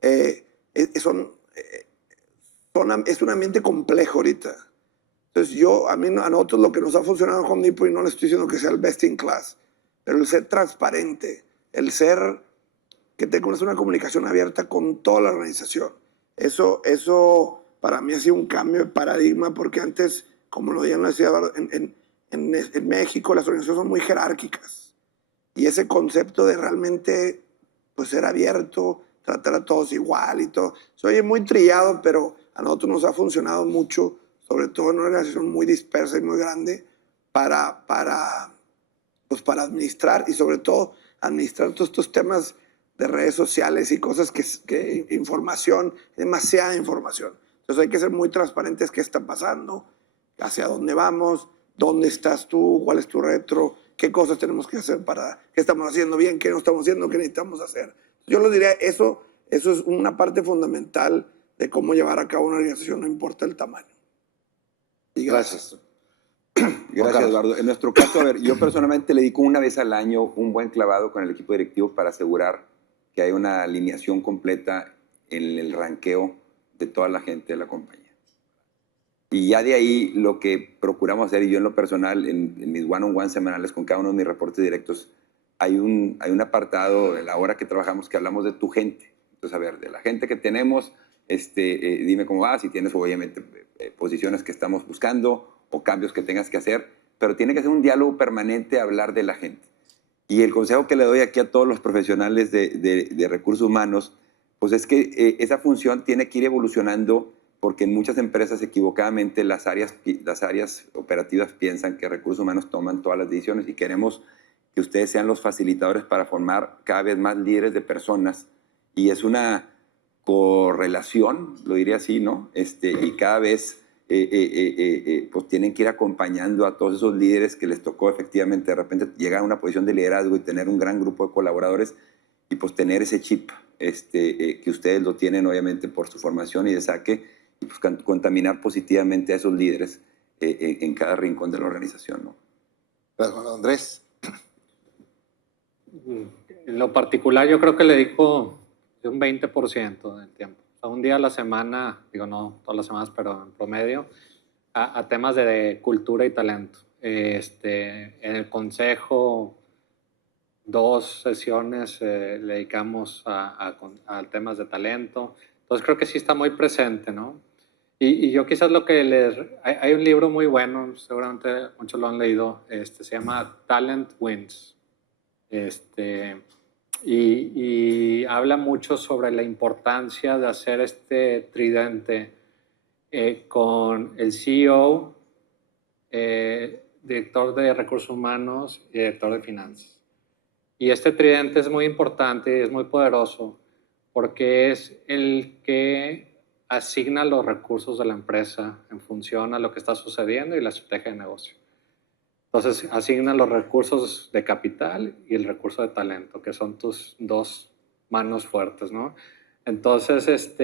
es un ambiente complejo ahorita. Entonces a nosotros lo que nos ha funcionado en Home Depot, y no le estoy diciendo que sea el best in class, pero el ser transparente, el ser que tengas una comunicación abierta con toda la organización. Eso para mí ha sido un cambio de paradigma, porque antes, como lo decía en México, las organizaciones son muy jerárquicas. Y ese concepto de realmente pues, ser abierto, tratar a todos igual y todo, se oye muy trillado, pero a nosotros nos ha funcionado mucho, sobre todo en una organización muy dispersa y muy grande, para administrar, y sobre todo administrar todos estos temas de redes sociales y cosas que información, demasiada información. Entonces hay que ser muy transparentes qué está pasando, hacia dónde vamos, dónde estás tú, cuál es tu retro, qué cosas tenemos que hacer qué estamos haciendo bien, qué no estamos haciendo, qué necesitamos hacer. Yo les diría, eso es una parte fundamental de cómo llevar a cabo una organización, no importa el tamaño. Y gracias. Gracias, Eduardo. En nuestro caso, a ver, yo personalmente le dedico una vez al año un buen clavado con el equipo directivo para asegurar que hay una alineación completa en el ranqueo de toda la gente de la compañía. Y ya de ahí lo que procuramos hacer, y yo en lo personal, en mis one-on-one semanales con cada uno de mis reportes directos, hay un apartado en la hora que trabajamos que hablamos de tu gente. Entonces, a ver, de la gente que tenemos, dime cómo va, si tienes obviamente posiciones que estamos buscando o cambios que tengas que hacer, pero tiene que ser un diálogo permanente, hablar de la gente. Y el consejo que le doy aquí a todos los profesionales de recursos humanos, pues es que esa función tiene que ir evolucionando, porque en muchas empresas equivocadamente las áreas operativas piensan que recursos humanos toman todas las decisiones, y queremos que ustedes sean los facilitadores para formar cada vez más líderes de personas, y es una correlación, lo diría así, ¿no? Y cada vez pues tienen que ir acompañando a todos esos líderes que les tocó efectivamente de repente llegar a una posición de liderazgo y tener un gran grupo de colaboradores, y pues tener ese chip que ustedes lo tienen obviamente por su formación y de saque, y pues contaminar positivamente a esos líderes en cada rincón de la organización, ¿no? Gracias, Andrés. En lo particular, yo creo que le dedico de un 20% del tiempo. O sea, un día a la semana, digo no todas las semanas, pero en promedio, a temas de cultura y talento. En el consejo, 2 sesiones le dedicamos a temas de talento. Entonces creo que sí está muy presente, ¿no? Y yo quizás lo que hay un libro muy bueno, seguramente muchos lo han leído, se llama Talent Wins. Y habla mucho sobre la importancia de hacer este tridente con el CEO, director de recursos humanos y director de finanzas. Y este tridente es muy importante y es muy poderoso porque es el que asigna los recursos de la empresa en función a lo que está sucediendo y la estrategia de negocio. Entonces, asigna los recursos de capital y el recurso de talento, que son tus 2 manos fuertes, ¿no? Entonces,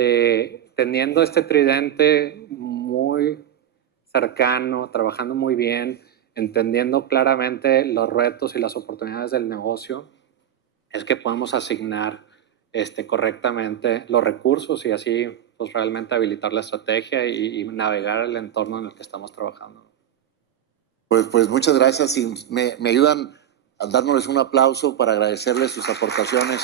teniendo este tridente muy cercano, trabajando muy bien, entendiendo claramente los retos y las oportunidades del negocio, es que podemos asignar correctamente los recursos y así pues, realmente habilitar la estrategia y navegar el entorno en el que estamos trabajando. Pues muchas gracias y me ayudan a dándoles un aplauso para agradecerles sus aportaciones.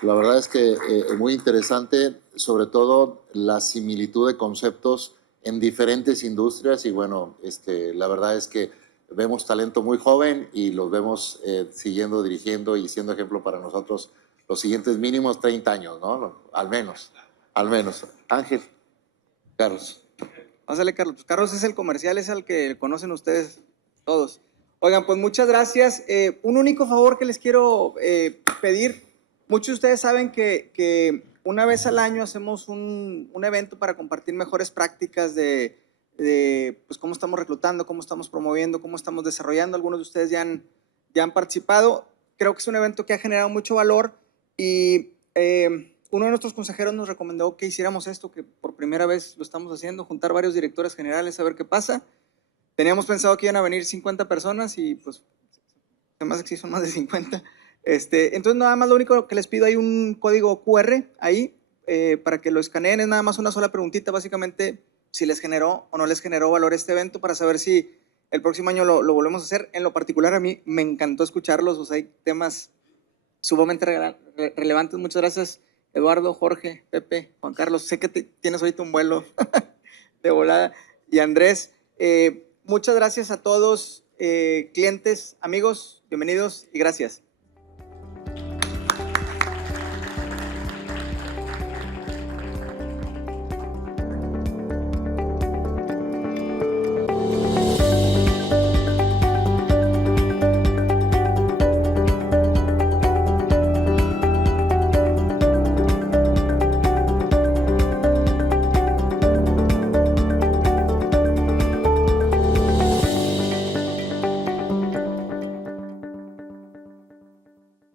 La verdad es que es muy interesante, sobre todo la similitud de conceptos en diferentes industrias y bueno, la verdad es que vemos talento muy joven y los vemos siguiendo, dirigiendo y siendo ejemplo para nosotros los siguientes mínimos 30 años, ¿no? Al menos. Ángel, Carlos. Pásale, Carlos. Pues Carlos es el comercial, es el que conocen ustedes todos. Oigan, pues muchas gracias. Un único favor que les quiero pedir. Muchos de ustedes saben que una vez al año hacemos un evento para compartir mejores prácticas de pues cómo estamos reclutando, cómo estamos promoviendo, cómo estamos desarrollando. Algunos de ustedes ya han participado. Creo que es un evento que ha generado mucho valor y uno de nuestros consejeros nos recomendó que hiciéramos esto, que por primera vez lo estamos haciendo, juntar varios directores generales a ver qué pasa. Teníamos pensado que iban a venir 50 personas y pues además que sí son más de 50. Entonces nada más lo único que les pido, hay un código QR ahí para que lo escaneen, es nada más una sola preguntita, básicamente si les generó o no les generó valor este evento para saber si el próximo año lo volvemos a hacer. En lo particular a mí me encantó escucharlos, o sea, hay temas sumamente relevantes. Muchas gracias Eduardo, Jorge, Pepe, Juan Carlos, sé que tienes ahorita un vuelo de volada, y Andrés, muchas gracias a todos, clientes, amigos, bienvenidos y gracias.